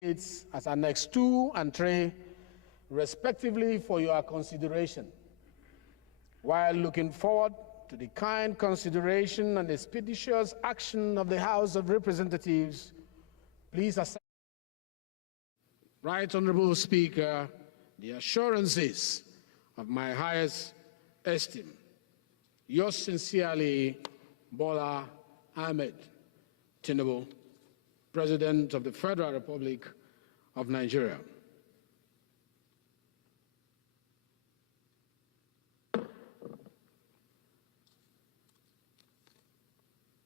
It's as Annex 2 and 3, respectively, for your consideration. While looking forward to the kind consideration and expeditious action of the House of Representatives, please accept, Right Honorable Speaker, the assurances of my highest esteem. Yours sincerely, Bola Ahmed Tinubu, President of the Federal Republic of Nigeria.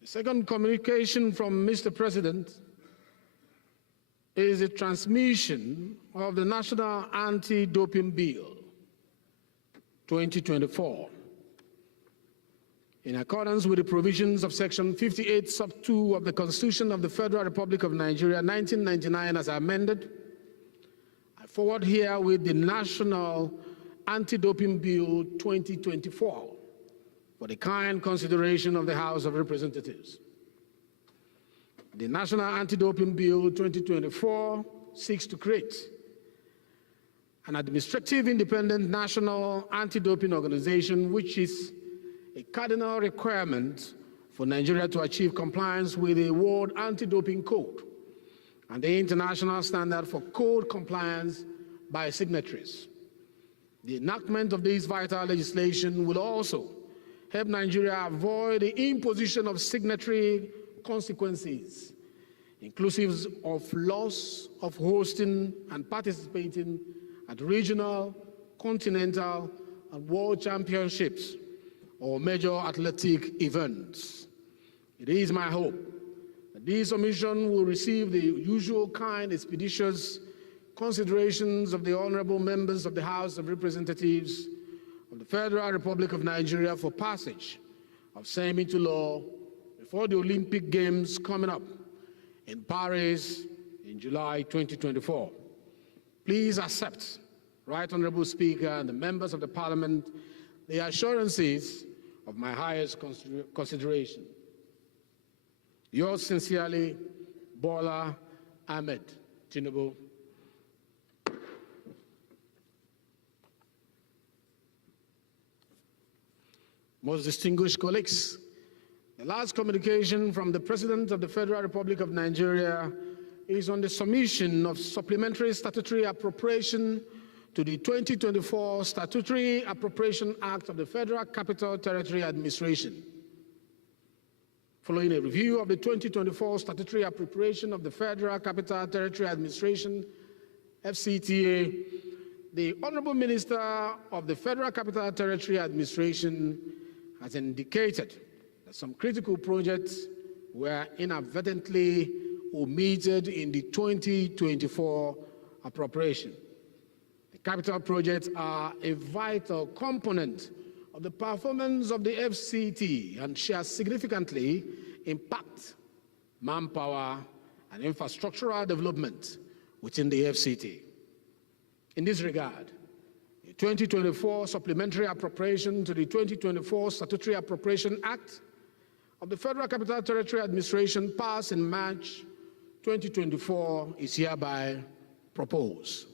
The second communication from Mr. President is the transmission of the National Anti-Doping Bill 2024. In accordance with the provisions of Section 58, Sub 2 of the Constitution of the Federal Republic of Nigeria, 1999, as amended, I forward here with the National Anti-Doping Bill 2024 for the kind consideration of the House of Representatives. The National Anti-Doping Bill 2024 seeks to create an administrative independent national anti-doping organization, which is a cardinal requirement for Nigeria to achieve compliance with the World Anti-Doping Code and the international standard for code compliance by signatories. The enactment of this vital legislation will also help Nigeria avoid the imposition of signatory consequences, inclusive of loss of hosting and participating at regional, continental, and world championships or major athletic events. It is my hope that this omission will receive the usual kind, expeditious considerations of the honorable members of the House of Representatives of the Federal Republic of Nigeria for passage of same into law before the Olympic Games coming up in Paris in July 2024. Please accept, Right Honorable Speaker and the members of the Parliament, the assurances of my highest consideration. Yours sincerely, Bola Ahmed Tinubu. Most distinguished colleagues, the last communication from the President of the Federal Republic of Nigeria is on the submission of supplementary statutory appropriation to the 2024 Statutory Appropriation Act of the Federal Capital Territory Administration. Following a review of the 2024 Statutory Appropriation of the Federal Capital Territory Administration, FCTA, the Honorable Minister of the Federal Capital Territory Administration has indicated that some critical projects were inadvertently omitted in the 2024 appropriation. Capital projects are a vital component of the performance of the FCT and shall significantly impact manpower and infrastructural development within the FCT. In this regard, the 2024 supplementary appropriation to the 2024 Statutory Appropriation Act of the Federal Capital Territory Administration passed in March 2024 is hereby proposed.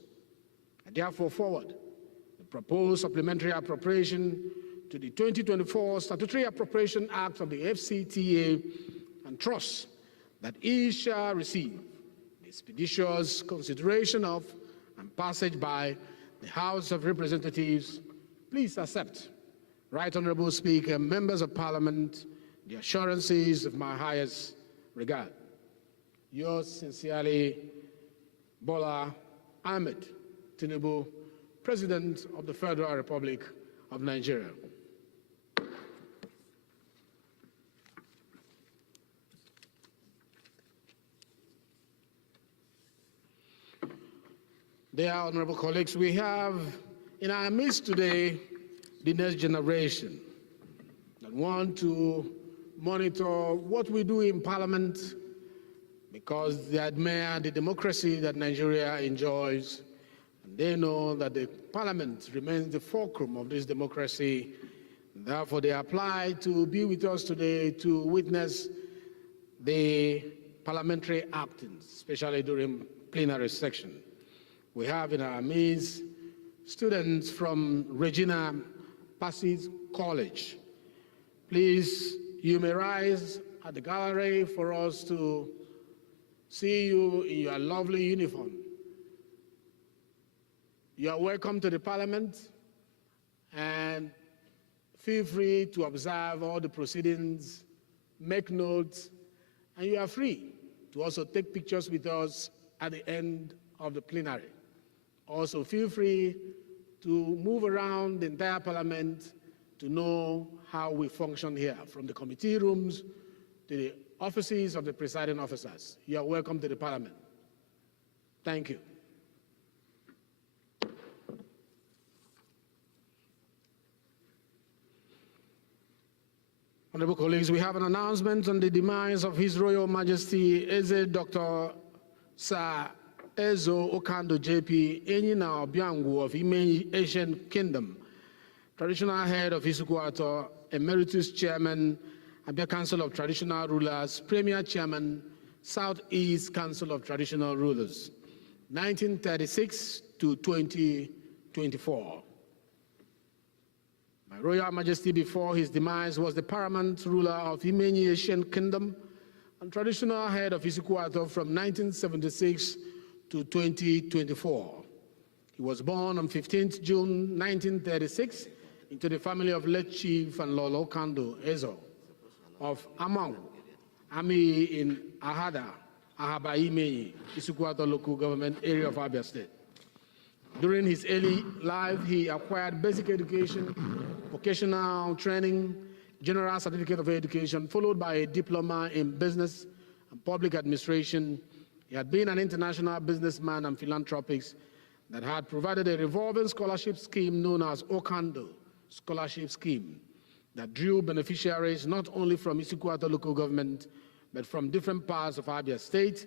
Therefore, forward the proposed supplementary appropriation to the 2024 Statutory Appropriation Act of the FCTA and trust that it shall receive the expeditious consideration of and passage by the House of Representatives. Please accept, Right Honorable Speaker, members of Parliament, the assurances of my highest regard. Yours sincerely, Bola Ahmed Tinubu, President of the Federal Republic of Nigeria. Dear honorable colleagues, we have in our midst today the next generation that want to monitor what we do in Parliament because they admire the democracy that Nigeria enjoys. They know that the Parliament remains the fulcrum of this democracy. Therefore, they apply to be with us today to witness the parliamentary actings, especially during plenary section. We have in our midst students from Regina Passage College. Please, you may rise at the gallery for us to see you in your lovely uniform. You are welcome to the Parliament, and feel free to observe all the proceedings, make notes, and you are free to also take pictures with us at the end of the plenary. Also, feel free to move around the entire Parliament to know how we function here, from the committee rooms to the offices of the presiding officers. You are welcome to the Parliament. Thank you. Honorable colleagues, we have an announcement on the demise of His Royal Majesty Eze Dr. Sir Ezo Okando JP Enyina Obiangwu of Ime Asian Kingdom, traditional head of Isukwato, Emeritus Chairman, Abia Council of Traditional Rulers, Premier Chairman, Southeast Council of Traditional Rulers, 1936 to 2024. My Royal Majesty before his demise was the paramount ruler of Imeni Asian Kingdom and traditional head of Isukwato from 1976 to 2024. He was born on 15th June 1936 into the family of late Chief and Lolo Okando Ezo of Amang, Ami in Ahada, Ahaba Imeni, Isukwato local government area of Abia State. During his early life, he acquired basic education, vocational training, general certificate of education, followed by a diploma in business and public administration. He had been an international businessman and philanthropist that had provided a revolving scholarship scheme known as Okando Scholarship Scheme that drew beneficiaries not only from Isukwato local government, but from different parts of Abia State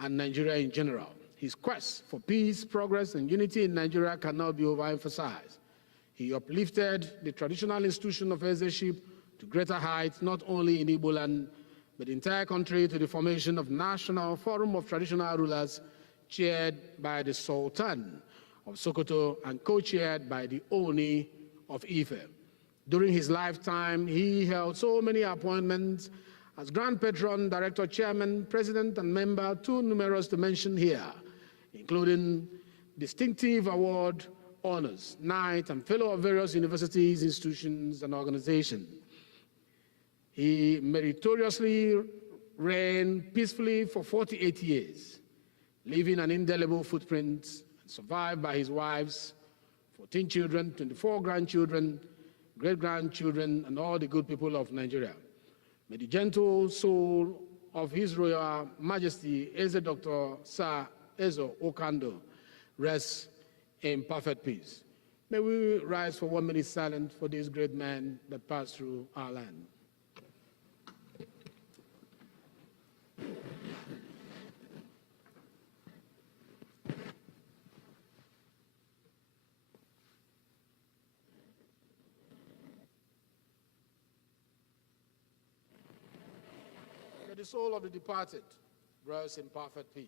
and Nigeria in general. His quest for peace, progress, and unity in Nigeria cannot be overemphasized. He uplifted the traditional institution of Ezeship to greater heights, not only in Igbo land, but the entire country, to the formation of National Forum of Traditional Rulers, chaired by the Sultan of Sokoto and co-chaired by the Oni of Ife. During his lifetime, he held so many appointments as Grand Patron, Director, Chairman, President, and member, too numerous to mention here, including distinctive award honors, knight, and fellow of various universities, institutions, and organizations. He meritoriously reigned peacefully for 48 years, leaving an indelible footprint, and survived by his wives, 14 children, 24 grandchildren, great-grandchildren, and all the good people of Nigeria. May the gentle soul of His Royal Majesty Eze Dr. Sir Ezo Okando rest in perfect peace. May we rise for 1 minute silence for this great man that passed through our land. May the soul of the departed rest in perfect peace.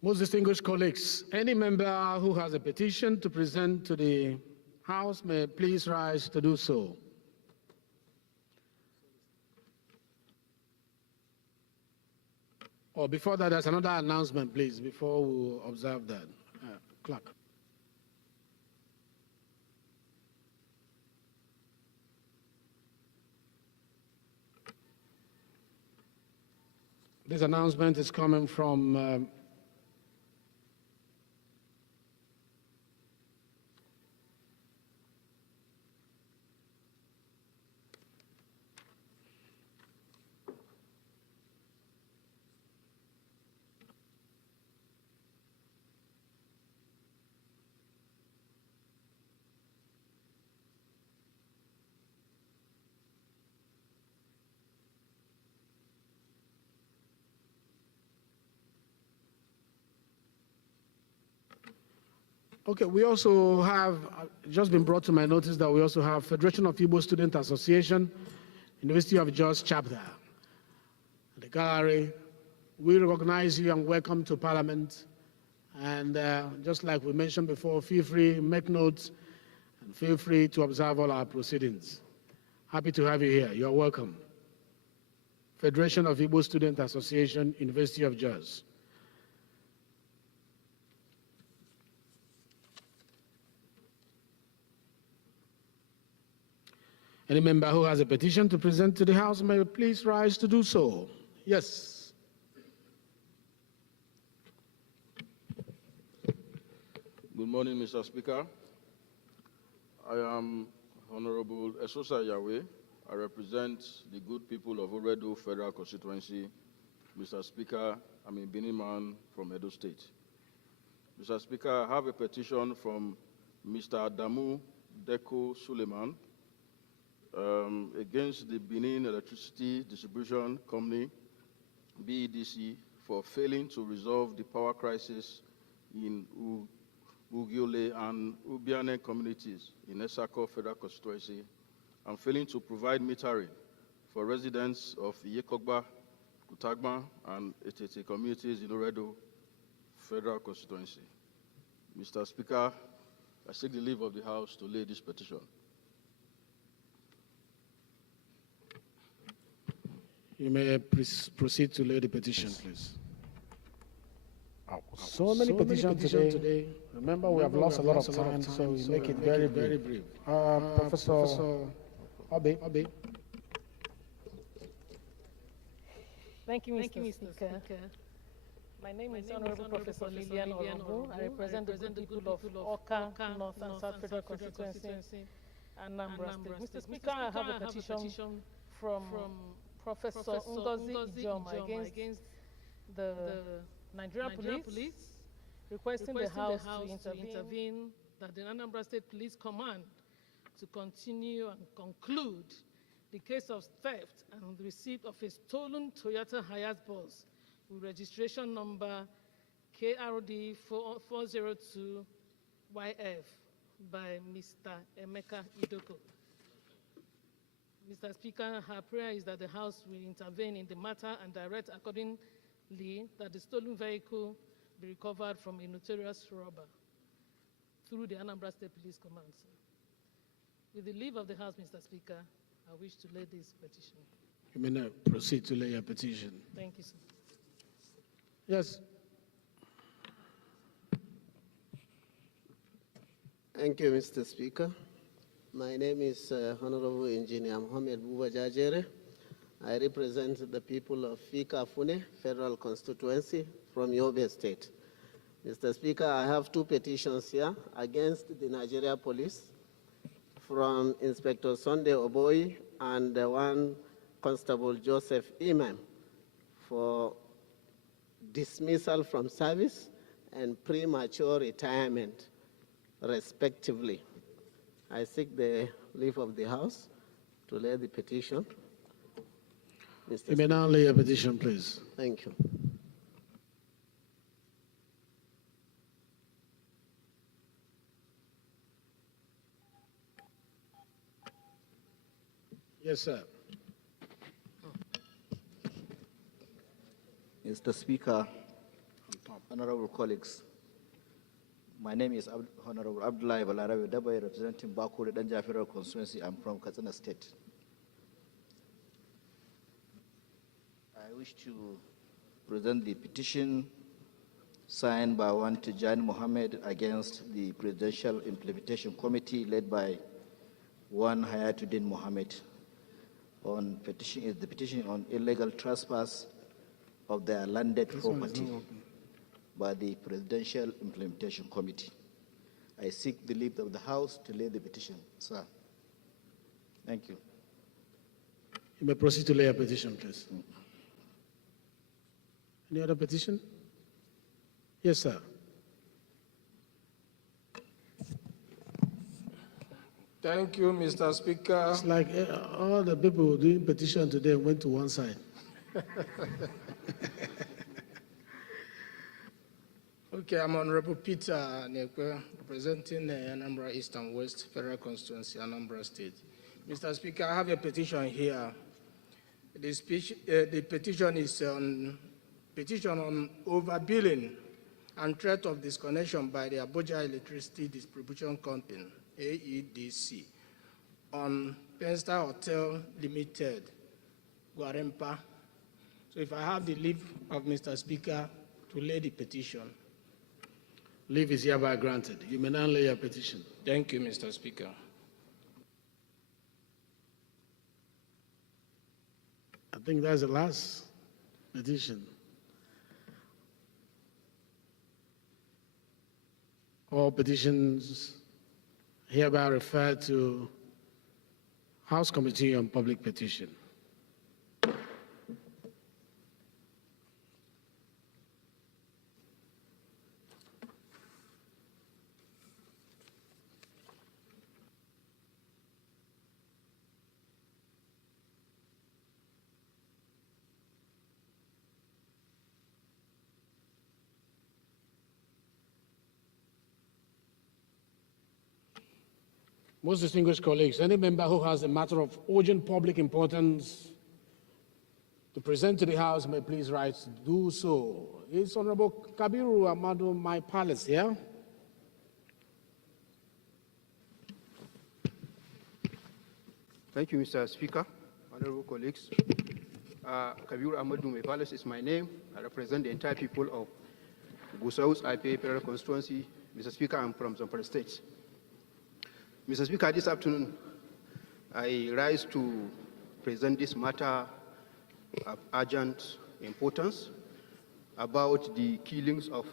Most distinguished colleagues, any member who has a petition to present to the House may please rise to do so. Or before that, there's another announcement, please, before we observe that. Clerk. This announcement is coming from Okay, we also have, just been brought to my notice that we also have Federation of Igbo Student Association, University of Jos chapter. The gallery, we recognize you and welcome to Parliament. And just like we mentioned before, feel free, make notes, and feel free to observe all our proceedings. Happy to have you here. You're welcome. Federation of Igbo Student Association, University of Jos. Any member who has a petition to present to the House may please rise to do so. Yes. Good morning, Mr. Speaker. I am Honorable Esosa Yahweh. I represent the good people of Oredo Federal Constituency. Mr. Speaker, I'm a Benin man from Edo State. Mr. Speaker, I have a petition from Mr. Adamu Deko Suleiman against the Benin Electricity Distribution Company, BEDC, for failing to resolve the power crisis in Ugiole and Ubiane communities in Esako Federal Constituency, and failing to provide metering for residents of Yekogba, Kutagba, and Etete communities in Oredo Federal Constituency. Mr. Speaker, I seek the leave of the House to lay this petition. You may proceed to lay the petition, please. So many petitions today. Remember, we have lost a lot of time, so we make it very brief. Professor Obe. Thank you, Mr. Speaker. My name is Honorable Professor Lilian Orobo. I represent the good people of Oka, North and South Federal Constituency, and Anambra State. Mr. Speaker, I have a petition from Professor Ngozi Ijoma against the Nigerian police, requesting the House to intervene that the Anambra State Police Command to continue and conclude the case of theft and receipt of a stolen Toyota Hiace bus with registration number KRD 402YF by Mr. Emeka Idoko. Mr. Speaker, her prayer is that the House will intervene in the matter and direct accordingly that the stolen vehicle be recovered from a notorious robber through the Anambra State Police Command. With the leave of the House, Mr. Speaker, I wish to lay this petition. You may now proceed to lay your petition. Thank you, sir. Yes. Thank you, Mr. Speaker. My name is Honorable Engineer Mohamed Buba Jajere. I represent the people of Fika Fune Federal Constituency from Yobe State. Mr. Speaker, I have two petitions here against the Nigeria Police from Inspector Sunday Oboy and one Constable Joseph Imam for dismissal from service and premature retirement, respectively. I seek the leave of the House to lay the petition. You may now lay your petition, please. Thank you. Yes, sir. Mr. Speaker, honorable colleagues, my name is Honorable Abdullahi Balarabe Dabai, representing Bakure Danja Federal Constituency. I'm from Katsina State. I wish to present the petition signed by one Tijani Mohammed against the Presidential Implementation Committee led by one Hayatuddin Mohammed. The petition on illegal trespass of their landed property by the Presidential Implementation Committee. I seek the leave of the House to lay the petition, sir. Thank you. You may proceed to lay a petition, please. Any other petition? Yes, sir. Thank you, Mr. Speaker. It's like all the people doing petition today went to one side. Speaker, I'm Honorable Peter Nekwe, representing Anambra East and West Federal Constituency, Anambra State. Mr. Speaker, I have a petition here. The petition is on overbilling and threat of disconnection by the Abuja Electricity Distribution Company, AEDC, on Penstar Hotel Limited, Guarempa. So if I have the leave of Mr. Speaker to lay the petition. Leave is hereby granted. You may now lay your petition. Thank you, Mr. Speaker. I think that's the last petition. All petitions hereby referred to House Committee on Public Petition. Most distinguished colleagues, any member who has a matter of urgent public importance to present to the House may please rise to do so. Is Honorable Kabiru Amadu My Palace here? Thank you, Mr. Speaker, honorable colleagues. Kabiru Amadou My Palace is my name. I represent the entire people of Gusau's IPA Federal Constituency. Mr. Speaker, I'm from Zamfara State. Mr. Speaker, this afternoon, I rise to present this matter of urgent importance about the killings of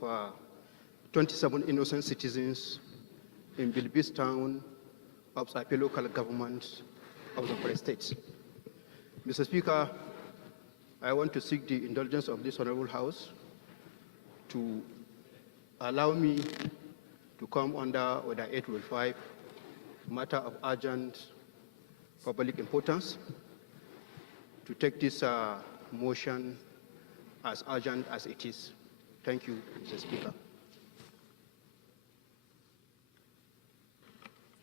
27 innocent citizens in Bilbis town of Saipe local government of Zamfara State. Mr. Speaker, I want to seek the indulgence of this honorable House to allow me to come under Order 805, matter of urgent public importance, to take this motion as urgent as it is. Thank you, Mr. Speaker.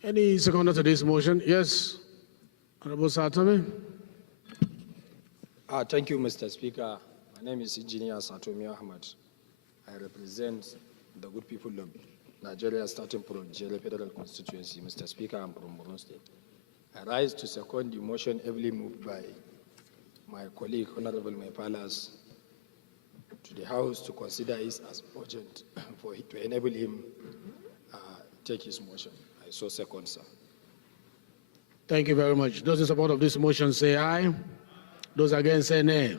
Any seconder to this motion? Yes, Honorable Satomi. Thank you, Mr. Speaker. My name is Engineer Satomi Ahmad. I represent the good people of Nigeria, starting from Jere Federal Constituency. Mr. Speaker, I'm from Borno State. I rise to second the motion heavily moved by my colleague, Honorable My Palace, to the House to consider it as urgent to enable him take his motion. I so second, sir. Thank you very much. Those in support of this motion say aye. Those against say nay.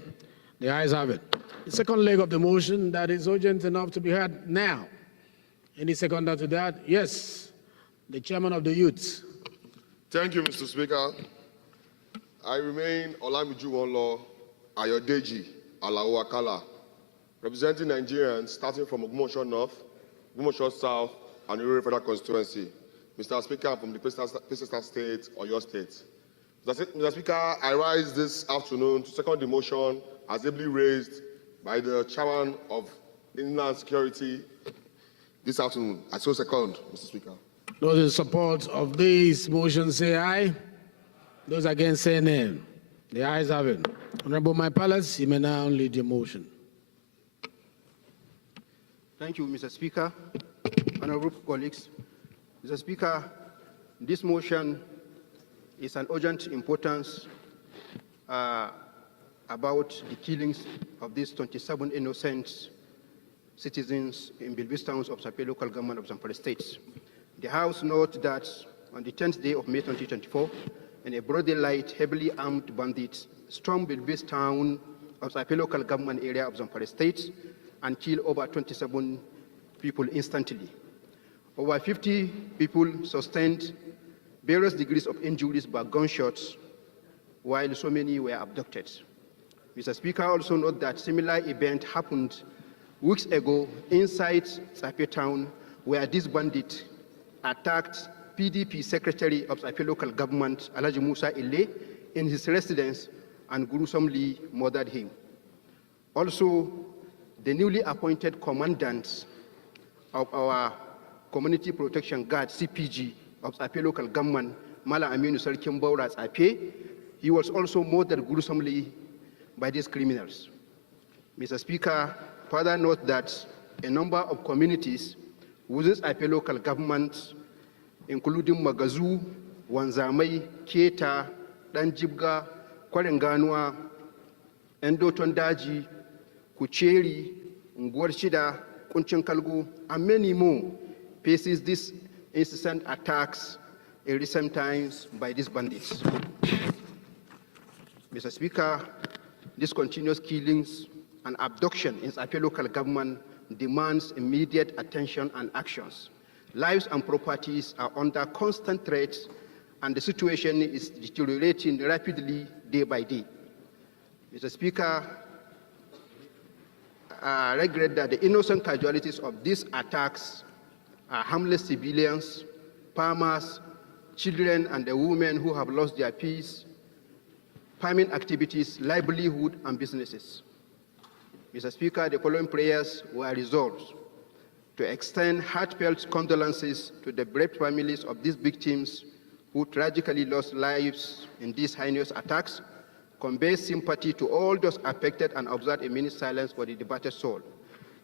The ayes have it. The second leg of the motion that is urgent enough to be heard now. Any seconder to that? Yes, the chairman of the youth. Thank you, Mr. Speaker. I remain Olamiju Wonlo Ayodeji Alao Akala, representing Nigerians starting from Ogumosho North, Ogumosho South, and Uri Federal Constituency. Mr. Speaker, I'm from the Pesista State, Oyo State. Mr. Speaker, I rise this afternoon to second the motion as ably raised by the chairman of Inland Security this afternoon. I so second, Mr. Speaker. Those in support of this motion say aye. Those against say nay. The ayes have it. Honorable My Palace, you may now lead the motion. Thank you, Mr. Speaker. Honorable colleagues, Mr. Speaker, this motion is an urgent importance about the killings of these 27 innocent citizens in Bilbis towns of Saipe local government of Zamfara State. The House notes that on the 10th day of May 2024, in a broad daylight, heavily armed bandits stormed Bilbis town of Saipe local government area of Zamfara State and killed over 27 people instantly. Over 50 people sustained various degrees of injuries by gunshots, while so many were abducted. Mr. Speaker, also note that similar event happened weeks ago inside Saipe town, where this bandit attacked PDP Secretary of Saipe local government, Alhaji Musa Ile, in his residence and gruesomely murdered him. Also, the newly appointed commandant of our Community Protection Guard, CPG, of Tsafe local government, Mala Aminu Sarkin Baura Tsafe, he was also murdered gruesomely by these criminals. Mr. Speaker, further note that a number of communities within Tsafe local government, including Magazu, Wanzamai, Keta, Danjibga, Kwarenganwa, Endoton Daji, Kucheri, Unguwar Shida, Kunchin Kalgu, and many more faces these incessant attacks in recent times by these bandits. Mr. Speaker, these continuous killings and abduction in Tsafe local government demands immediate attention and actions. Lives and properties are under constant threat, and the situation is deteriorating rapidly day by day. Mr. Speaker, I regret that the innocent casualties of these attacks are harmless civilians, farmers, children, and the women who have lost their peace, farming activities, livelihood, and businesses. Mr. Speaker, the following prayers were resolved: to extend heartfelt condolences to the brave families of these victims who tragically lost lives in these heinous attacks, convey sympathy to all those affected, and observe a minute silence for the departed soul.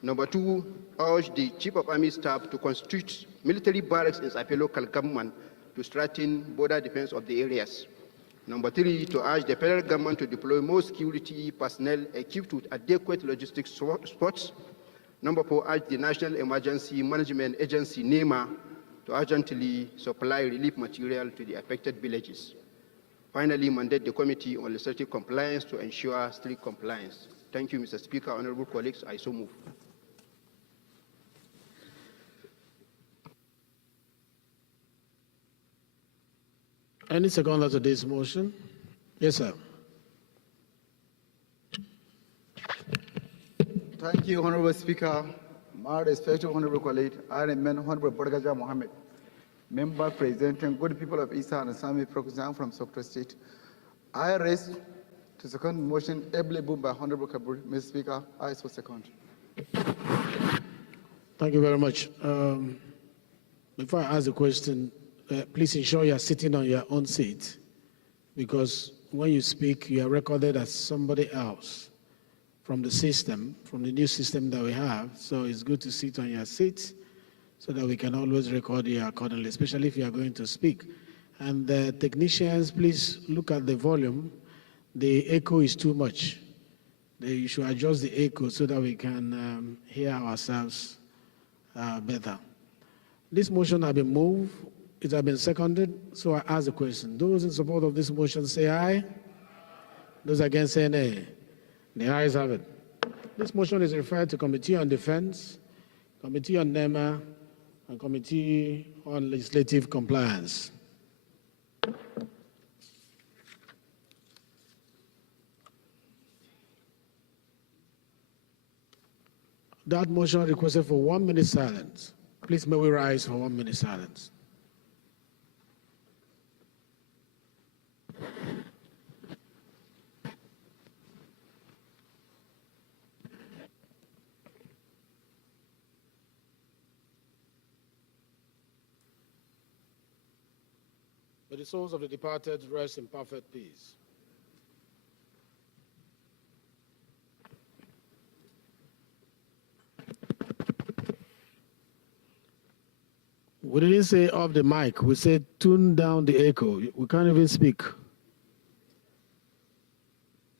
Number two, urge the Chief of Army Staff to constitute military barracks in Tsafe local government to strengthen border defense of the areas. Number three, to urge the federal government to deploy more security personnel equipped with adequate logistics spots. Number four, urge the National Emergency Management Agency, NEMA, to urgently supply relief material to the affected villages. Finally, mandate the Committee on Legislative Compliance to ensure strict compliance. Thank you, Mr. Speaker. Honorable colleagues, I so move. Any seconder to this motion? Yes, sir. Thank you, Honorable Speaker. My respected Honorable colleague, I remain Honorable Bargaja Mohammed, member presenting good people of Eastern and Sami Prokusan from Sokoto State. I raise to second motion ably moved by Honorable Kabur. Mr. Speaker, I so second. Thank you very much. Before I ask the question, please ensure you are sitting on your own seat, because when you speak, you are recorded as somebody else from the system, from the new system that we have. So it's good to sit on your seat so that we can always record you accordingly, especially if you are going to speak. And the technicians, please look at the volume. The echo is too much. You should adjust the echo so that we can hear ourselves better. This motion has been moved. It has been seconded, so I ask the question. Those in support of this motion say aye. Those against say nay. The ayes have it. This motion is referred to Committee on Defense, Committee on NEMA, and Committee on Legislative Compliance. That motion requested for 1 minute silence. Please may we rise for 1 minute silence. May the souls of the departed rest in perfect peace. We didn't say off the mic. We said tune down the echo. We can't even speak.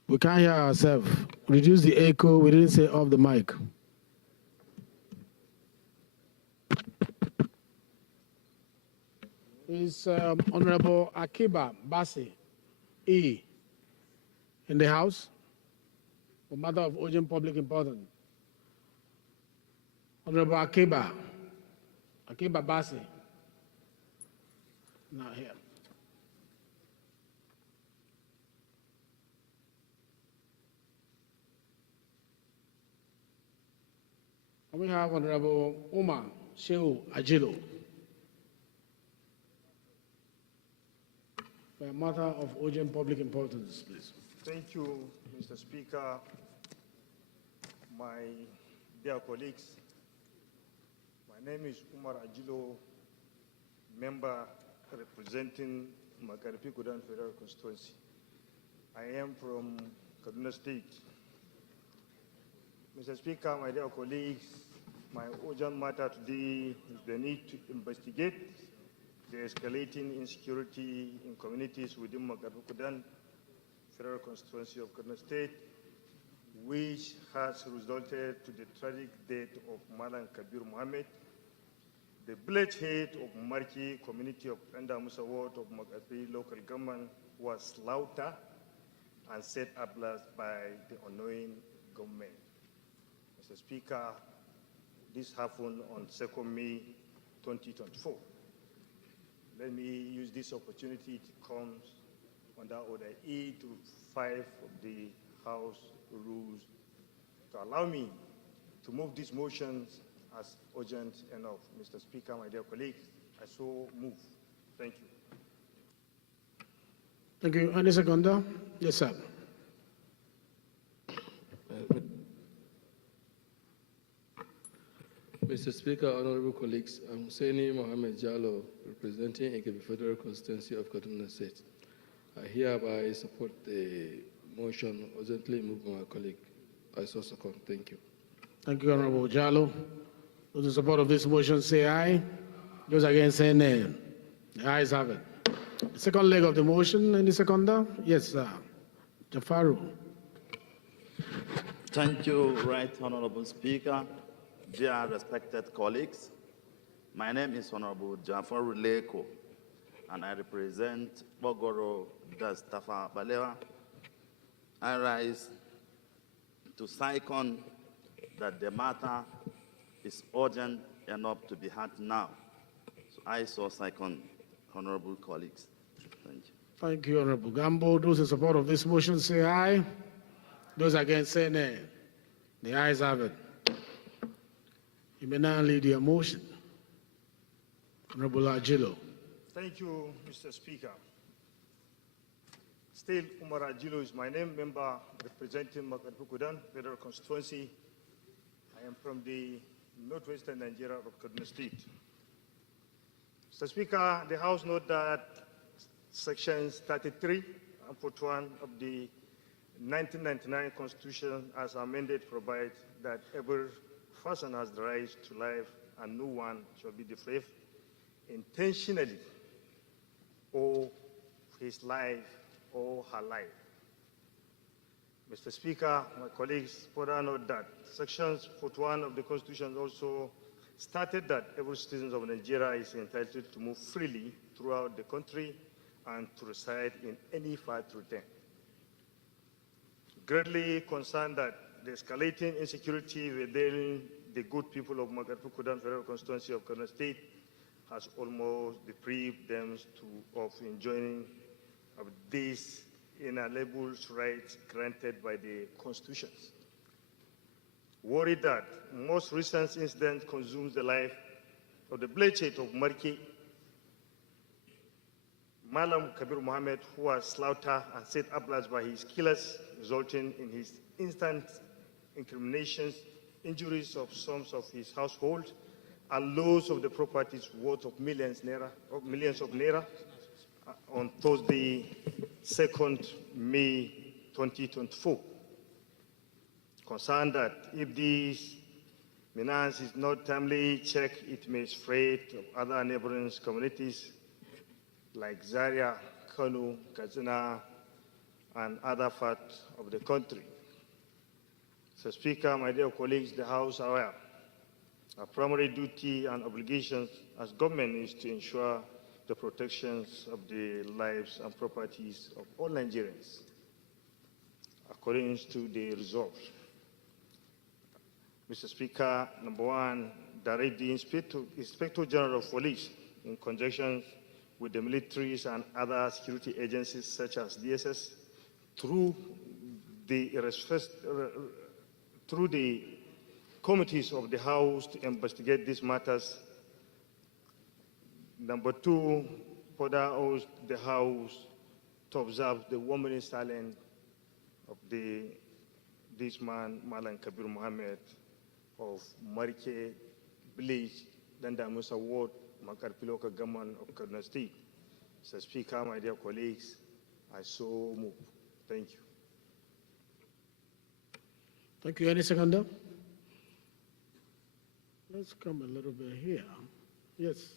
We can't hear ourselves. Reduce the echo. We didn't say off the mic. Is Honorable Akiba Bassi E in the House? A matter of urgent public importance. Honorable Akiba Bassi. Not here. And we have Honorable Umar Shehu Ajilo. For a matter of urgent public importance, please. Thank you, Mr. Speaker, my dear colleagues, my My name is Umar Ajilo, member representing Magharibi Kudan Federal Constituency. I am from Kaduna State. Mr. Speaker, my dear colleagues, my urgent matter today is the need to investigate the escalating insecurity in communities within Magharibi Kudan Federal Constituency of Kaduna State, which has resulted to the tragic death of Malan Kabir Mohammed, the village head of Marki community of Enda Musa ward of Magharibi local government was slaughtered and set ablaze by the unknowing government. Mr. Speaker, this happened on 2nd May 2024. Let me use this opportunity. It comes under Order E to 5 of the House Rules to allow me to move these motions as urgent enough. Mr. Speaker, my dear colleagues, I so move. Thank you. Thank you. Any seconder? Yes, sir. Mr. Speaker, honorable colleagues, I'm Hussaini Mohammed Jallo, representing Ikebi Federal Constituency of Kaduna State. I hereby support the motion urgently moved by my colleague. I so second. Thank you. Thank you, Honorable Jallo. Those in support of this motion say aye. Those against say nay. The ayes have it. The second leg of the motion, any seconder? Yes, sir. Jafaru. Thank you, Right Honorable Speaker. Dear respected colleagues, my name is Honorable Jafaru Leko, and I represent Bogoro Dastafa Balewa. I rise to second that the matter is urgent enough to be heard now. So I so second, honorable colleagues. Thank you. Thank you, Honorable Gambo. Those in support of this motion say aye. Those against say nay. The ayes have it. You may now lead your motion. Honorable Ajilo. Thank you, Mr. Speaker. Still, Umar Ajilo is my name, member representing Magharibi Kudan Federal Constituency. I am from the northwestern Nigeria of Kaduna State. Mr. Speaker, the House note that sections 33 and 41 of the 1999 Constitution as amended provide that every person has the right to life and no one shall be deprived intentionally of his life or her life. Mr. Speaker, my colleagues further note that sections 41 of the Constitution also stated that every citizen of Nigeria is entitled to move freely throughout the country and to reside in any part within. Greatly concerned that the escalating insecurity within the good people of Magharibi Kudan Federal Constituency of Kaduna State has almost deprived them of enjoying of these inalienable rights granted by the Constitutions. Worried that most recent incident consumes the life of the bloodshed of Marki, Malam Kabir Mohammed, who was slaughtered and set ablaze by his killers, resulting in his instant incriminations, injuries of some of his household, and loss of the properties worth of millions of naira on Thursday, 2nd May 2024. Concerned that if this menace is not timely checked, it may spread to other neighboring communities like Zaria, Kano, Katsina, and other parts of the country. So, Speaker, my dear colleagues, the House are aware. Our primary duty and obligations as government is to ensure the protections of the lives and properties of all Nigerians, according to the resolve. Mr. Speaker, number one, direct the Inspector General of Police in conjunction with the militaries and other security agencies such as DSS through the committees of the House to investigate these matters. Number two, further urge the House to observe the 1 minute silence of this man, Malan Kabir Mohammed of Marike village Dandamusa Ward, Makarpi Local Government of Kaduna State. Mr. Speaker, my dear colleagues, I so move. Thank you. Thank you. Any seconder? Let's come a little bit here. Yes.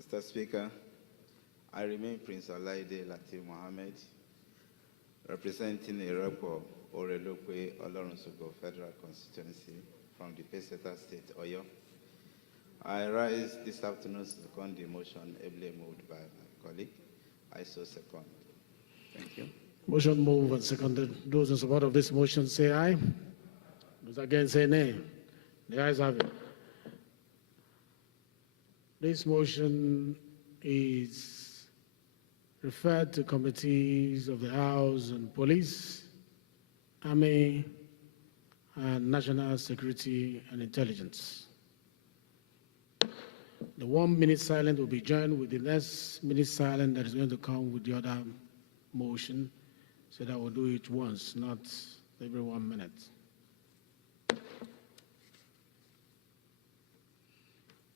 Mr. Speaker, I remain Prince Olaide Latif Mohammed, representing Iroko Orelokwe Olorunsugo Federal Constituency from the Peseta State, Oyo. I rise this afternoon to second the motion ably moved by my colleague. I so second. Thank you. Motion moved and seconded. Those in support of this motion say aye. Those against say nay. The ayes have it. This motion is referred to committees of the House and Police, Army, and National Security and Intelligence. The 1 minute silence will be joined with the next minute silence that is going to come with the other motion, so that we'll do it once, not every 1 minute.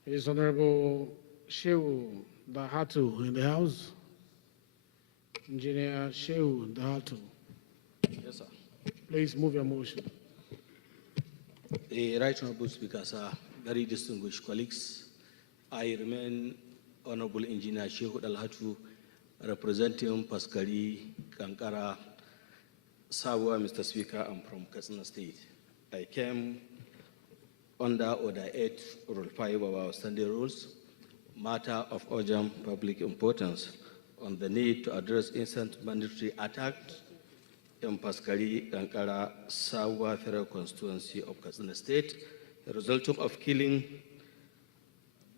Is Honorable Shehu Dahatu in the House? Engineer Shehu Dahatu. Yes, sir. Please move your motion. The Right Honorable Speaker, sir, very distinguished colleagues, I remain Honorable Engineer Shehu Dahatu, representing Paskari, Kankara, Sabwa, Mr. Speaker. I'm from Katsina State. I came under Order 8, Rule 5 of our standing rules, matter of urgent public importance on the need to address instant mandatory attacks in Paskari, Kankara, Sawa Federal Constituency of Katsina State, resulting of killing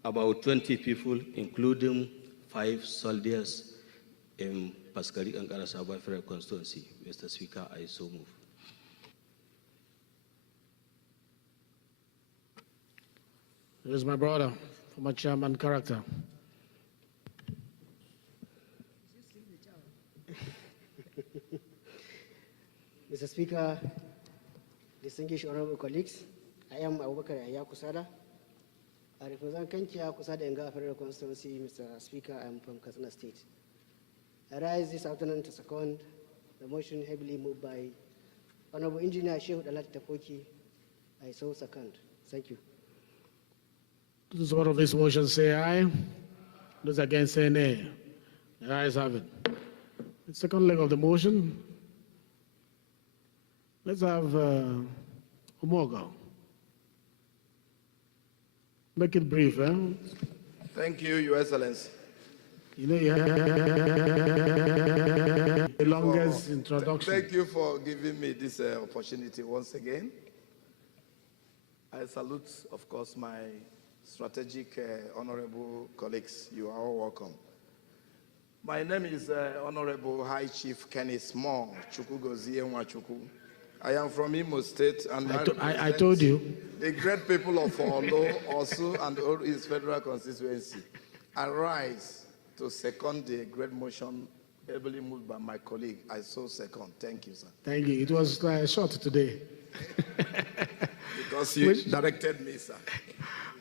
about 20 people, including 5 soldiers in Paskari, Kankara, Sawa Federal Constituency. Mr. Speaker, I so move. Here's my brother, former chairman character. Mr. Speaker, distinguished honorable colleagues, I am Abubakar Ayakusada. I represent Kentia Kusada and Federal Constituency. Mr. Speaker, I am from Katsina State. I rise this afternoon to second the motion heavily moved by Honorable Engineer Shehu Dalati Tapoki. I so second. Thank you. Those in support of this motion say aye. Those against say nay. The ayes have it. The second leg of the motion. Let's have Umoga. Make it brief, eh? Thank you, Your Excellency. You know, you have the longest introduction. Thank you for giving me this opportunity once again. I salute, of course, my strategic honorable colleagues. You are all welcome. My name is Honorable High Chief Kenneth Moore Chukwugozie Nwachukwu. I am from Imo State, and I told you. The great people of Olo, Osu, and Oru East Federal Constituency. I rise to second the great motion ably moved by my colleague. I so second. Thank you, sir. Thank you. It was short today. Because you directed me, sir.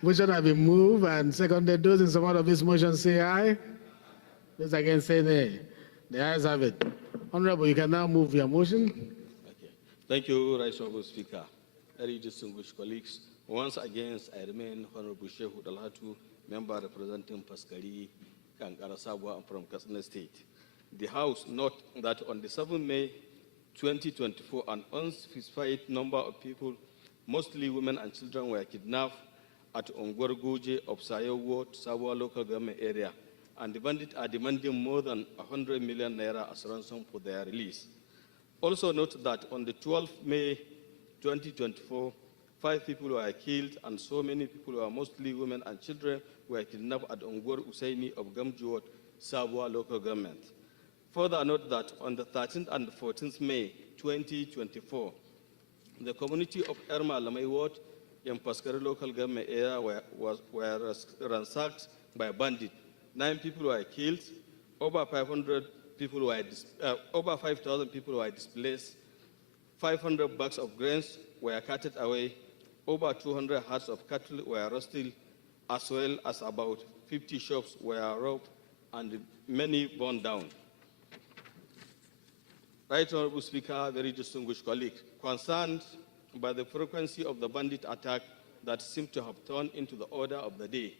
Motion has been moved and seconded. Those in support of this motion say aye. Those against say nay. The ayes have it. Honorable, you can now move your motion. Okay. Thank you, Right Honorable Speaker. Very distinguished colleagues. Once again, I remain Honorable Shehu Dalhatu, member representing Paskari, Kankara Sabwa, from Katsina State. The House note that on the 7th May 2024, an unspecified number of people, mostly women and children, were kidnapped at Ongwargoje of Sayo Ward, Sabwa local government area, and the bandits are demanding more than 100 million naira as ransom for their release. Also note that on the 12th May 2024, 5 people were killed and so many people were mostly women and children were kidnapped at Ongwar Usaini of Gamjuot, Sabwa local government. Further note that on the 13th and 14th May 2024, the community of Erma Lamai Ward in Paskari local government area were ransacked by bandits. 9 people were killed, over 5,000 people were displaced, 500 bags of grains were carted away, over 200 herds of cattle were arrested, as well as about 50 shops were robbed and many burned down. Right Honorable Speaker, very distinguished colleagues, concerned by the frequency of the bandit attack that seemed to have turned into the order of the day,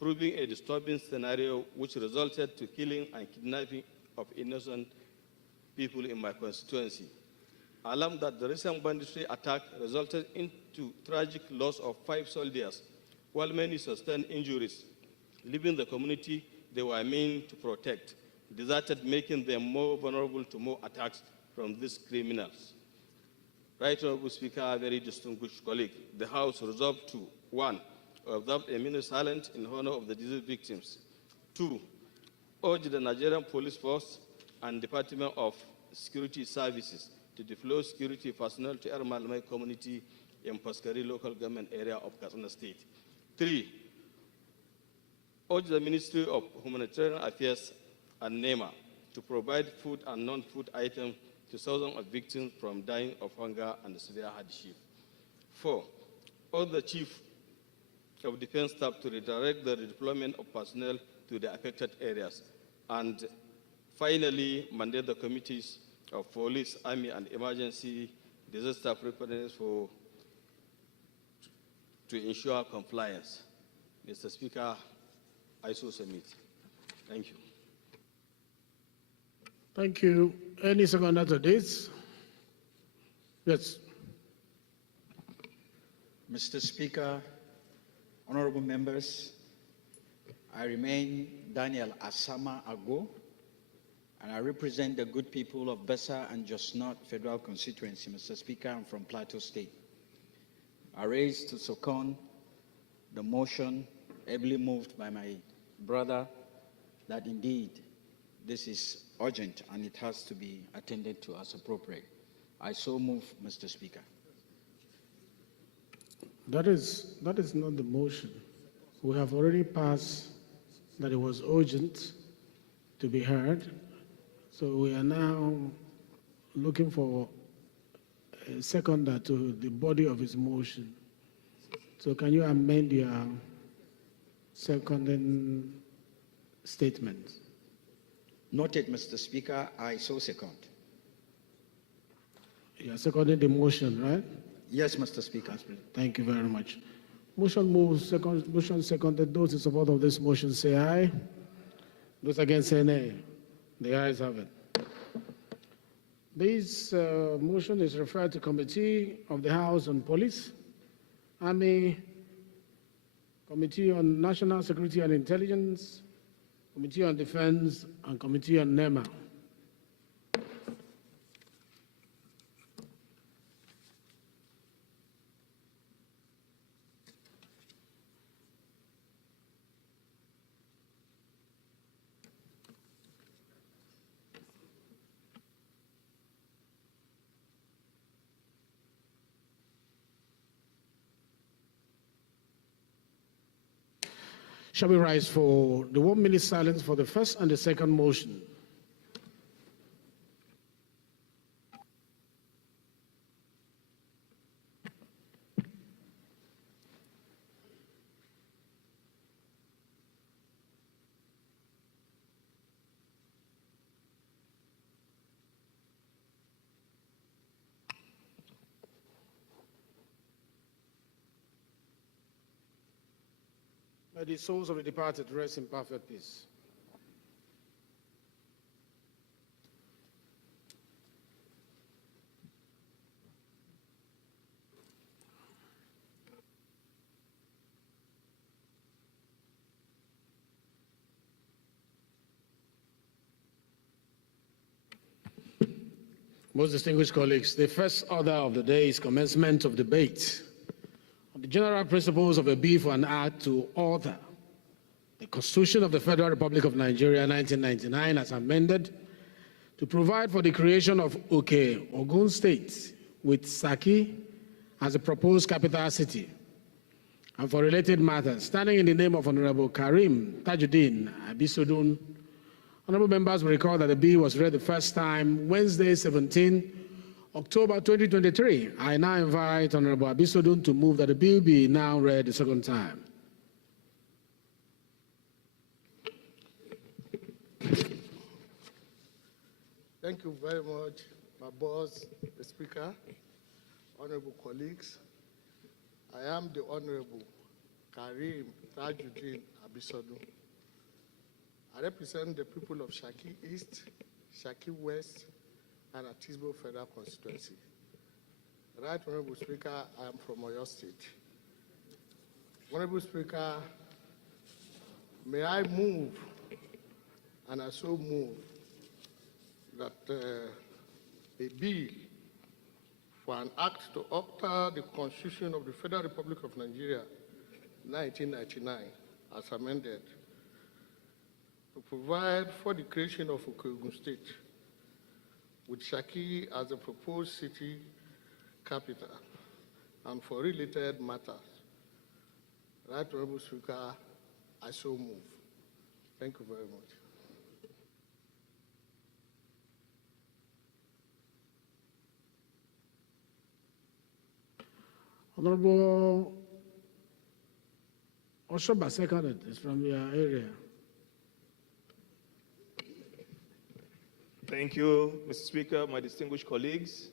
proving a disturbing scenario which resulted to killing and kidnapping of innocent people in my constituency. Alarmed that the recent banditry attack resulted into tragic loss of 5 soldiers, while many sustained injuries, leaving the community they were meant to protect, deserted, making them more vulnerable to more attacks from these criminals. Right Honorable Speaker, very distinguished colleague, the House resolved to 1. Observe a minute silence in honor of the deceased victims. 2. Urge the Nigerian Police Force and Department of Security Services to deploy security personnel to Ermalmai community in Paskari local government area of Katsina State. 3. Urge the Ministry of Humanitarian Affairs and NEMA to provide food and non-food items to thousands of victims from dying of hunger and severe hardship. 4. Urge the Chief of Defense Staff to redirect the redeployment of personnel to the affected areas. And finally, mandate the committees of police, army, and emergency disaster preparedness to ensure compliance. Mr. Speaker, I so submit. Thank you. Thank you. Any seconder to this? Yes. Mr. Speaker, honorable members, I remain Daniel Asama Ago, and I represent the good people of Bessa and Just North Federal Constituency. Mr. Speaker, I'm from Plateau State. I raise to second the motion ably moved by my brother that indeed this is urgent and it has to be attended to as appropriate. I so move, Mr. Speaker. That is not the motion. We have already passed that it was urgent to be heard. So we are now looking for a seconder to the body of his motion. So can you amend your seconding statement? Noted, Mr. Speaker, I so second. You are seconding the motion, right? Yes, Mr. Speaker. Thank you very much. Motion moves, motion seconded. Those in support of this motion say aye. Those against say nay. The ayes have it. This motion is referred to Committee of the House on Police, Army, Committee on National Security and Intelligence, Committee on Defense, and Committee on NEMA. Shall we rise for the 1 minute silence for the first and the second motion? May the souls of the departed rest in perfect peace. Most distinguished colleagues, the first order of the day is commencement of debate on the general principles of a bill for an act to alter the Constitution of the Federal Republic of Nigeria 1999 as amended to provide for the creation of Ogun State with Saki as a proposed capital city and for related matters. Standing in the name of Honorable Karim Tajuddin Abisodun, honorable members will recall that the bill was read the first time Wednesday, 17 October 2023. I now invite Honorable Abisodun to move that the bill be now read the second time. Thank you very much, my boss, the Speaker, honorable colleagues. I am the Honorable Karim Tajuddin Abisodun. I represent the people of Shaki East, Shaki West, and Atisbo Federal Constituency. Right, Honorable Speaker, I am from Oyo State. Honorable Speaker, may I move, and I so move, that a bill for an act to alter the Constitution of the Federal Republic of Nigeria, 1999, as amended, to provide for the creation of Okeogun State, with Shaki as the proposed city capital, and for related matters. Right, Honorable Speaker, I so move. Thank you very much. Honorable Oshoba, seconded, is from your area. Thank you, Mr. Speaker, my distinguished colleagues.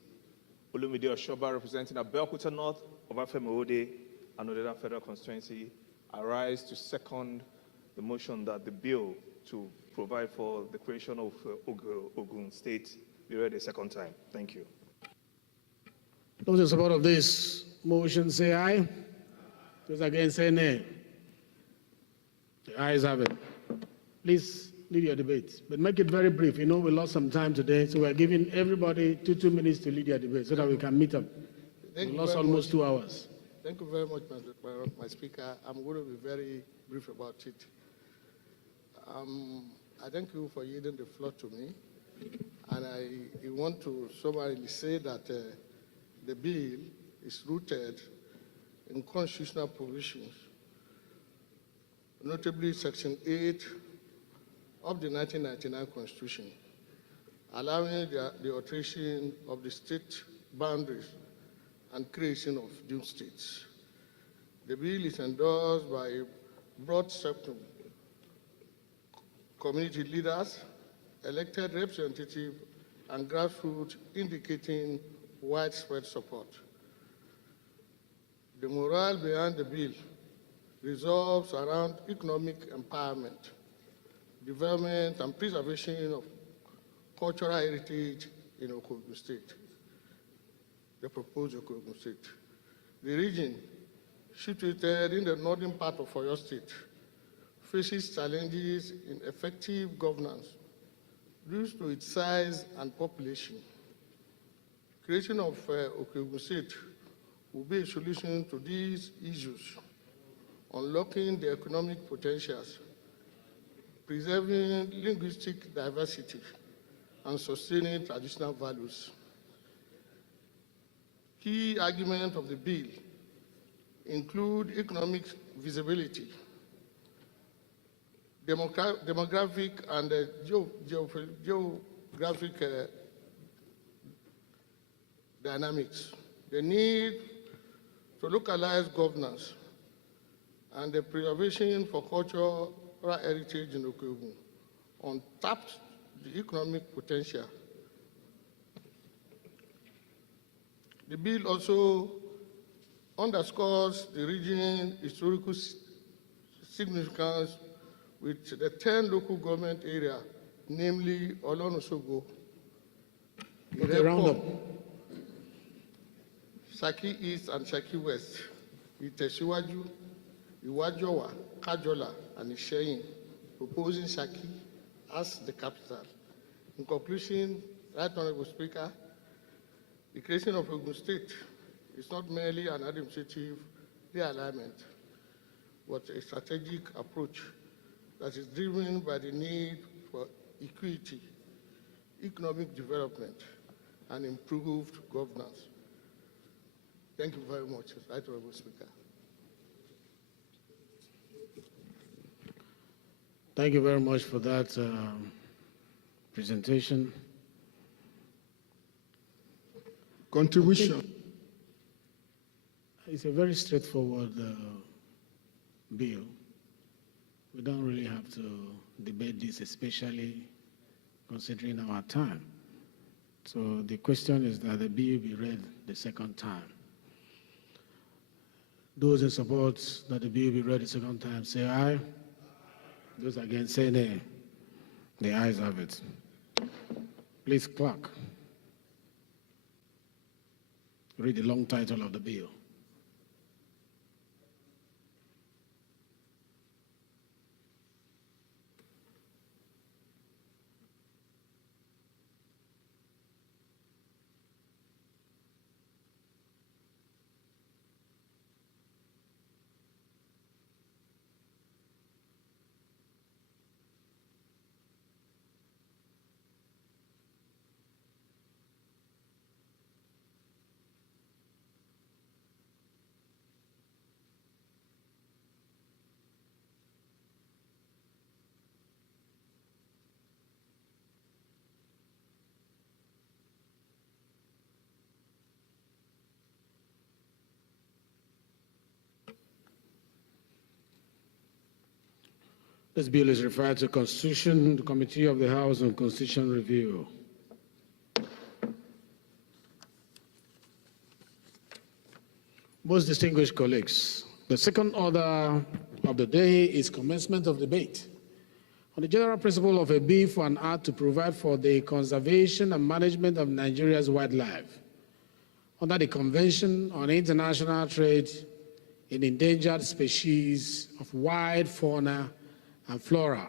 Olumide Oshoba, representing Abeokuta North, Obafemi Ode, and Odeda Federal Constituency. I rise to second the motion that the bill to provide for the creation of Ogun State be read a second time. Thank you. Those in support of this motion say aye. Those against say nay. The ayes have it. Please lead your debate, but make it very brief. You know, we lost some time today, so we're giving everybody 2 minutes to lead your debate so that we can meet up. We lost almost 2 hours. Thank you very much, my Speaker. I'm going to be very brief about it. I thank you for yielding the floor to me, and I want to summarily say that the bill is rooted in constitutional provisions, notably Section 8 of the 1999 Constitution, allowing the alteration of the state boundaries and creation of new states. The bill is endorsed by a broad spectrum community leaders, elected representatives, and grassroots, indicating widespread support. The morale behind the bill revolves around economic empowerment, development, and preservation of cultural heritage in Okeogun State, the proposed Okeogun State. The region, situated in the northern part of Oyo State, faces challenges in effective governance due to its size and population. Creation of Okeogun State will be a solution to these issues, unlocking the economic potentials, preserving linguistic diversity, and sustaining traditional values. Key arguments of the bill include economic visibility, demographic and geographic dynamics, the need to localize governance, and the preservation for cultural heritage in Okeogun, untapped the economic potential. The bill also underscores the region's historical significance with the 10 local government areas, namely Olonosogo, Irepo, Shaki East and Shaki West, Itesiwaju, Iwajowa, Kajola, and Isheyin, proposing Shaki as the capital. In conclusion, Right Honorable Speaker, the creation of Ogun State is not merely an administrative realignment, but a strategic approach that is driven by the need for equity, economic development, and improved governance. Thank you very much, Right Honorable Speaker. Thank you very much for that presentation. contribution. It's a very straightforward bill. We don't really have to debate this, especially considering our time. So the question is that the bill be read the second time. Those in support that the bill be read the second time, say aye. Those against, say nay. The ayes have it. Please, clerk, read the long title of the bill. This bill is referred to Constitution, the Committee of the House on Constitution Review. Most distinguished colleagues, the second order of the day is commencement of debate on the general principle of a bill for an act to provide for the conservation and management of Nigeria's wildlife under the Convention on International Trade in Endangered Species of Wild Fauna and Flora,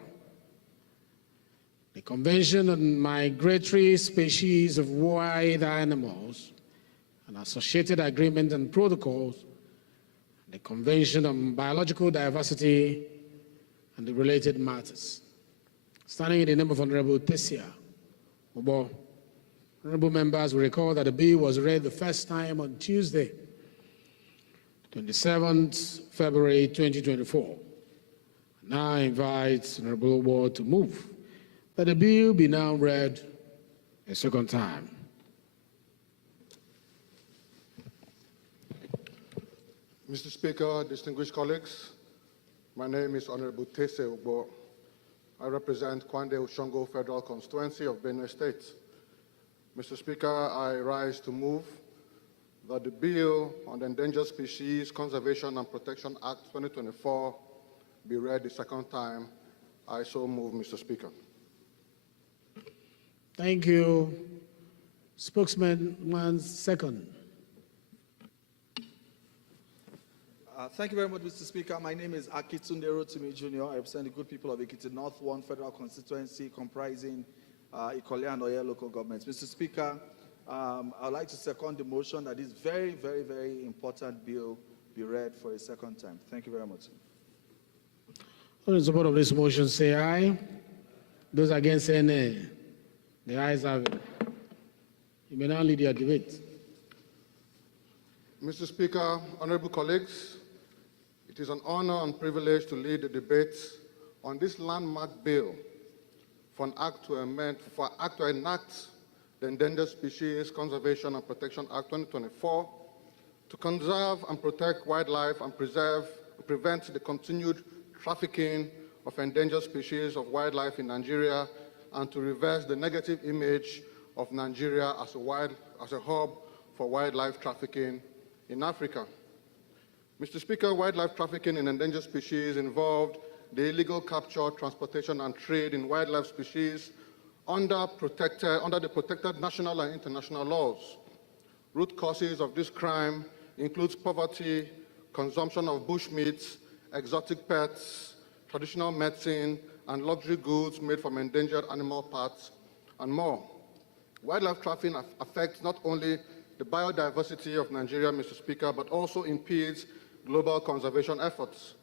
the Convention on Migratory Species of Wild Animals, and associated agreements and protocols, the Convention on Biological Diversity, and the related matters. Standing in the name of Honorable Tessia Obo, honorable members will recall that the bill was read the first time on Tuesday, 27th February 2024. Now I invite Honorable Obo to move that the bill be now read a second time. Mr. Speaker, distinguished colleagues, my name is Honorable Tese Obo. I represent Kwande Ushongo Federal Constituency of Benue State. Mr. Speaker, I rise to move that the bill on the Endangered Species Conservation and Protection Act 2024 be read the second time. I so move, Mr. Speaker. Thank you. Spokesman, 1 second. Thank you very much, Mr. Speaker. My name is Akitunde Rotimi Jr. I represent the good people of Ekiti North 1 Federal Constituency comprising Ikole and Oye local governments. Mr. Speaker, I would like to second the motion that this very, very, very important bill be read for a second time. Thank you very much. Those in support of this motion say aye. Those against say nay. The ayes have it. You may now lead your debate. Mr. Speaker, honorable colleagues, it is an honor and privilege to lead the debate on this landmark bill for an act to enact the Endangered Species Conservation and Protection Act 2024 to conserve and protect wildlife and prevent the continued trafficking of endangered species of wildlife in Nigeria and to reverse the negative image of Nigeria as a hub for wildlife trafficking in Africa. Mr. Speaker, wildlife trafficking in endangered species involved the illegal capture, transportation, and trade in wildlife species under the protected national and international laws. Root causes of this crime includes poverty, consumption of bushmeat, exotic pets, traditional medicine, and luxury goods made from endangered animal parts, and more. Wildlife trafficking affects not only the biodiversity of Nigeria, Mr. Speaker, but also impedes global conservation efforts.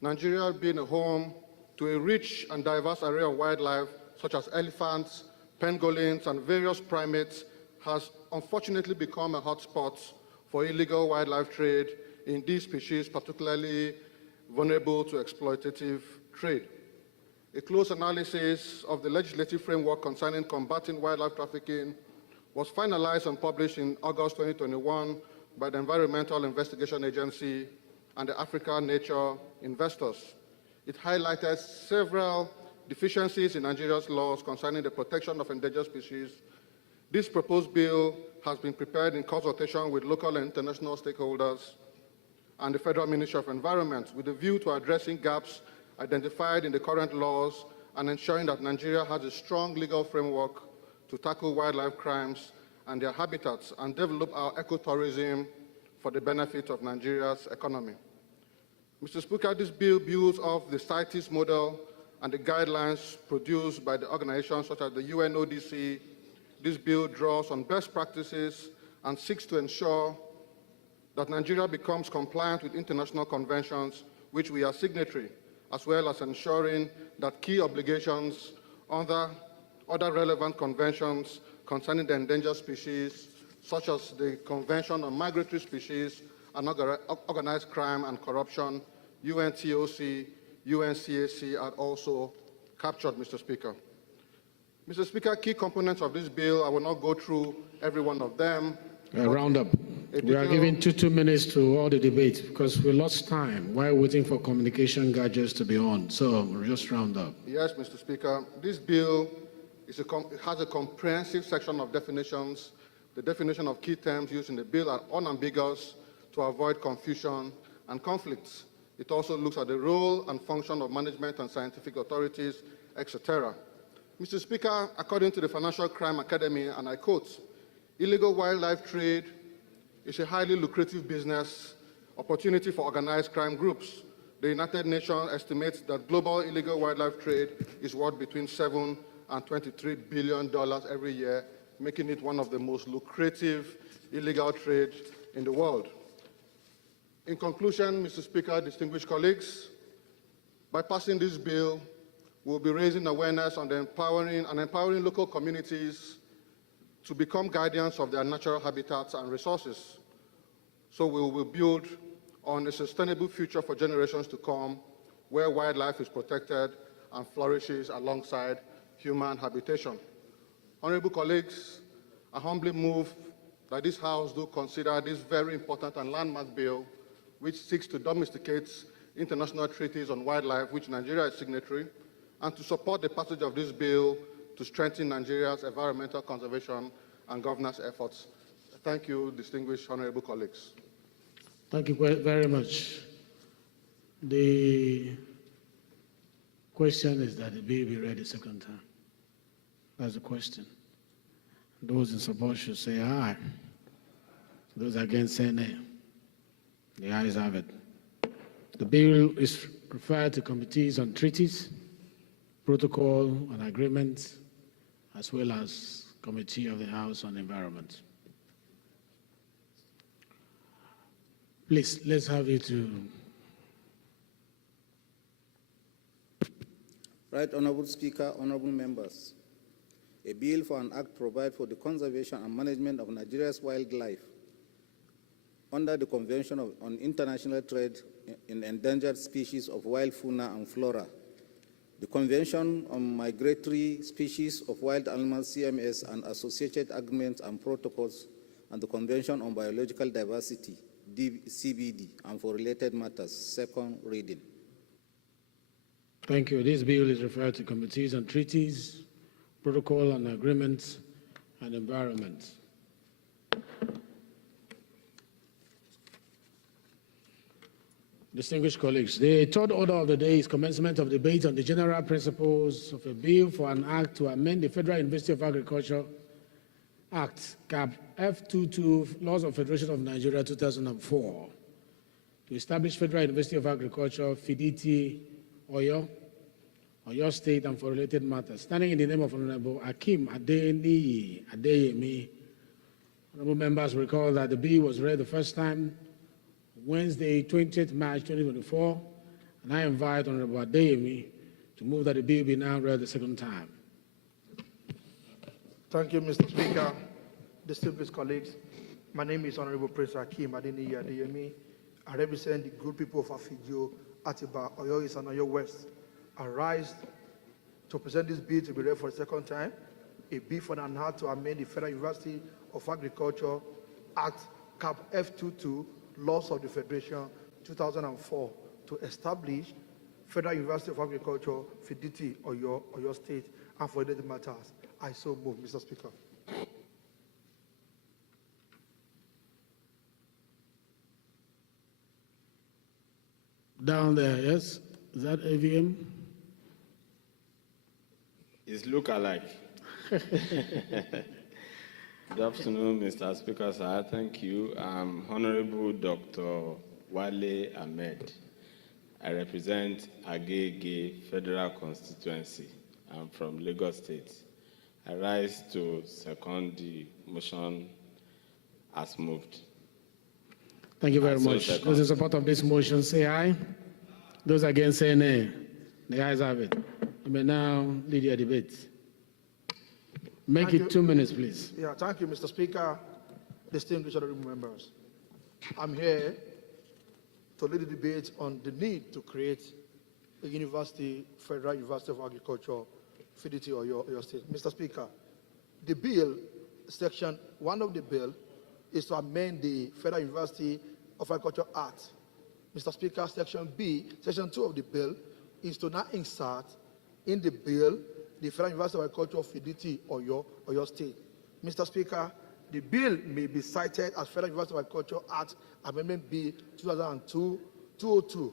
Nigeria, being a home to a rich and diverse array of wildlife, such as elephants, pangolins, and various primates, has unfortunately become a hotspot for illegal wildlife trade in these species, particularly vulnerable to exploitative trade. A close analysis of the legislative framework concerning combating wildlife trafficking was finalized and published in August 2021 by the Environmental Investigation Agency and the African Nature Investors. It highlighted several deficiencies in Nigeria's laws concerning the protection of endangered species. This proposed bill has been prepared in consultation with local and international stakeholders and the Federal Ministry of Environment with a view to addressing gaps identified in the current laws and ensuring that Nigeria has a strong legal framework to tackle wildlife crimes and their habitats and develop our ecotourism for the benefit of Nigeria's economy. Mr. Speaker, this bill builds off the CITES model and the guidelines produced by the organizations such as the UNODC. This bill draws on best practices and seeks to ensure that Nigeria becomes compliant with international conventions which we are signatory, as well as ensuring that key obligations under other relevant conventions concerning the endangered species, such as the Convention on Migratory Species and Organized Crime and Corruption, UNTOC, UNCAC, are also captured, Mr. Speaker. Mr. Speaker, key components of this bill, I will not go through every one of them. Round up. We are giving two minutes to all the debate because we lost time while waiting for communication gadgets to be on. So just round up. Yes, Mr. Speaker. This bill has a comprehensive section of definitions. The definition of key terms used in the bill are unambiguous to avoid confusion and conflicts. It also looks at the role and function of management and scientific authorities, etc. Mr. Speaker, according to the Financial Crime Academy, and I quote, illegal wildlife trade is a highly lucrative business opportunity for organized crime groups. The United Nations estimates that global illegal wildlife trade is worth between $7 and $23 billion every year, making it one of the most lucrative illegal trades in the world. In conclusion, Mr. Speaker, distinguished colleagues, by passing this bill, we'll be raising awareness on empowering local communities to become guardians of their natural habitats and resources. So we will build on a sustainable future for generations to come, where wildlife is protected and flourishes alongside human habitation. Honorable colleagues, I humbly move that this House do consider this very important and landmark bill, which seeks to domesticate international treaties on wildlife, which Nigeria is signatory, and to support the passage of this bill to strengthen Nigeria's environmental conservation and governance efforts. Thank you, distinguished honorable colleagues. Thank you very much. The question is that the bill be read a second time. That's the question. Those in support should say aye. Those against say nay. The ayes have it. The bill is referred to committees on treaties, protocol and agreements, as well as Committee of the House on Environment. Please, let's have you to. Right, Honorable Speaker, honorable members. A bill for an act provide for the conservation and management of Nigeria's wildlife under the Convention on International Trade in Endangered Species of Wild Fauna and Flora, the Convention on Migratory Species of Wild Animals, CMS, and associated agreements and protocols, and the Convention on Biological Diversity, CBD, and for related matters, second reading. Thank you. This bill is referred to committees on treaties, protocol and agreements, and environment. Distinguished colleagues, the third order of the day is commencement of debate on the general principles of a bill for an act to amend the Federal University of Agriculture Act, CAP F22, Laws of Federation of Nigeria 2004, to establish Federal University of Agriculture, Fiditi, Oyo State, and for related matters. Standing in the name of Honorable Akim Adeyemi, honorable members recall that the bill was read the first time Wednesday, 20th March 2024, and I invite Honorable Adeyemi to move that the bill be now read the second time. Thank you, Mr. Speaker. Distinguished colleagues, my name is Honorable Prince Akim Adeyemi. I represent the good people of Afigio, Atiba, Oyo East, and Oyo West. I rise to present this bill to be read for the second time. a bill for an act to amend the Federal University of Agriculture Act, Cap F22, Laws of the Federation, 2004, to establish Federal University of Agriculture, Fidelity, or your state, and for related matters. I so move, Mr. Speaker. Down there, yes? Is that AVM? It's look-alike. Good afternoon, Mr. Speaker, sir. Thank you. I'm Honorable Dr. Wale Ahmed. I represent Agege Federal Constituency. I'm from Lagos State. I rise to second the motion as moved. Thank you very much. Those in support of this motion say aye. Those against say nay. The ayes have it. You may now lead your debate. Make it 2 minutes, please. Yeah, thank you, Mr. Speaker, distinguished honorable members. I'm here to lead the debate on the need to create a university, Federal University of Agriculture, Fidelity, or your state. Mr. Speaker, the bill, section 1 of the bill, is to amend the Federal University of Agriculture Act. Mr. Speaker, section B, section 2 of the bill, is to now insert in the bill the Federal University of Agriculture, Fidelity, or your state. Mr. Speaker, the bill may be cited as Federal University of Agriculture Act Amendment B 2002-202.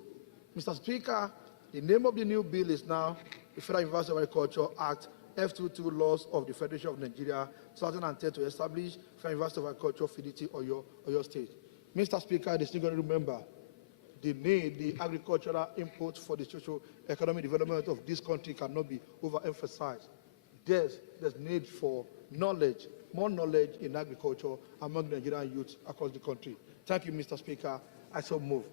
Mr. Speaker, the name of the new bill is now the Federal University of Agriculture Act F22 Laws of the Federation of Nigeria 2010 to establish Federal University of Agriculture, Fidelity, or your state. Mr. Speaker, distinguished member, the agricultural input for the socio-economic development of this country cannot be overemphasized. There's need for knowledge, more knowledge in agriculture among Nigerian youth across the country. Thank you, Mr. Speaker. I so move.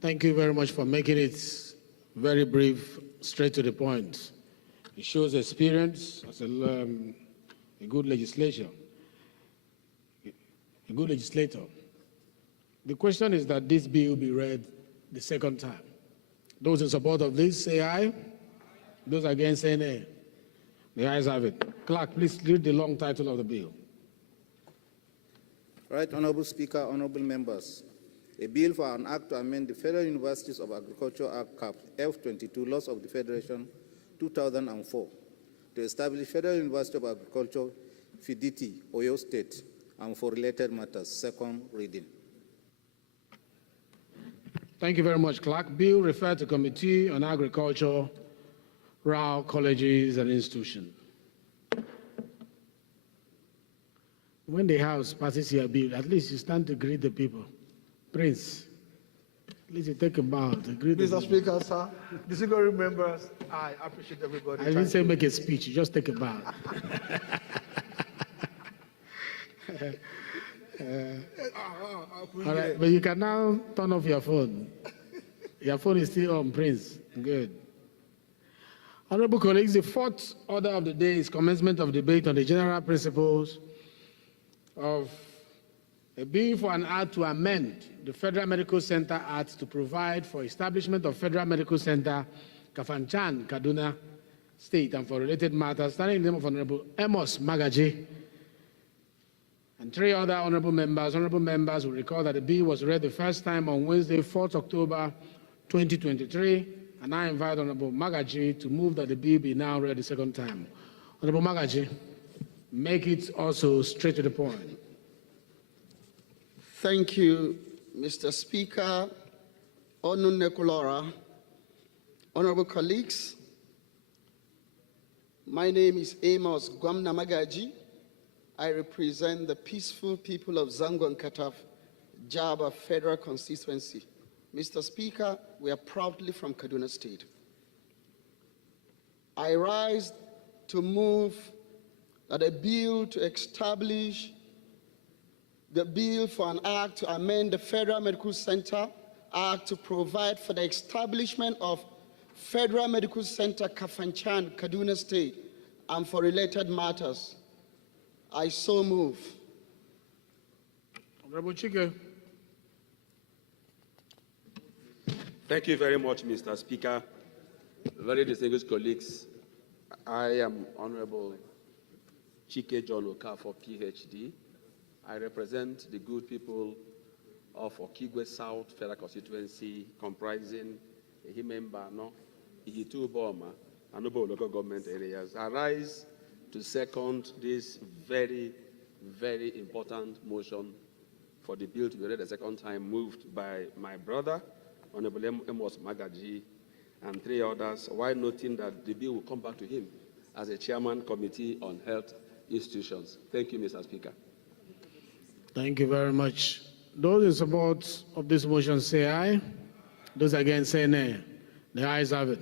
Thank you very much for making it very brief, straight to the point. It shows experience as a good legislator. A good legislator. The question is that this bill be read the second time. Those in support of this say aye. Those against say nay. The ayes have it. Clerk, please read the long title of the bill. Right, Honorable Speaker, honorable members. A bill for an act to amend the Federal Universities of Agriculture Act Cap F22 Laws of the Federation 2004 to establish Federal University of Agriculture, Fidelity, Oyo State, and for related matters. Second reading. Thank you very much, Clerk. Bill referred to Committee on Agriculture, Rural Colleges and Institutions. When the House passes your bill, at least you stand to greet the people. Prince, at least you take a bow to greet Mr. Speaker, sir, distinguished members, I appreciate everybody. I didn't say make a speech, you just take a bow. All right, but you can now turn off your phone. Your phone is still on, Prince. Good. Honorable colleagues, the fourth order of the day is commencement of debate on the general principles of a bill for an act to amend the Federal Medical Center Act to provide for establishment of Federal Medical Center, Kafanchan, Kaduna State, and for related matters, standing in the name of Honorable Amos Magaji and three other honorable members. Honorable members will recall that the bill was read the first time on Wednesday, 4th October 2023, and I invite Honorable Magaji to move that the bill be now read the second time. Honorable Magaji, make it also straight to the point. Thank you, Mr. Speaker, Nekulora, honorable colleagues. My name is Amos Gwamna Magaji. I represent the peaceful people of Zango and Kataf, Jaba Federal Constituency. Mr. Speaker, we are proudly from Kaduna State. I rise to move that a bill to establish the bill for an act to amend the Federal Medical Center Act to provide for the establishment of Federal Medical Center Kafanchan, Kaduna State, and for related matters. I so move. Honorable Chike. Thank you very much, Mr. Speaker. Very distinguished colleagues, I am Honorable Chike John Okafor, PhD. I represent the good people of Okigwe South Federal Constituency, comprising Ehimembano, Ihitu Boma, and Obo local government areas. I rise to second this very, very important motion for the bill to be read a second time, moved by my brother, Honorable Amos Magaji, and 3 others, while noting that the bill will come back to him as a chairman committee on health institutions. Thank you, Mr. Speaker. Thank you very much. Those in support of this motion say aye. Those against say nay. The ayes have it.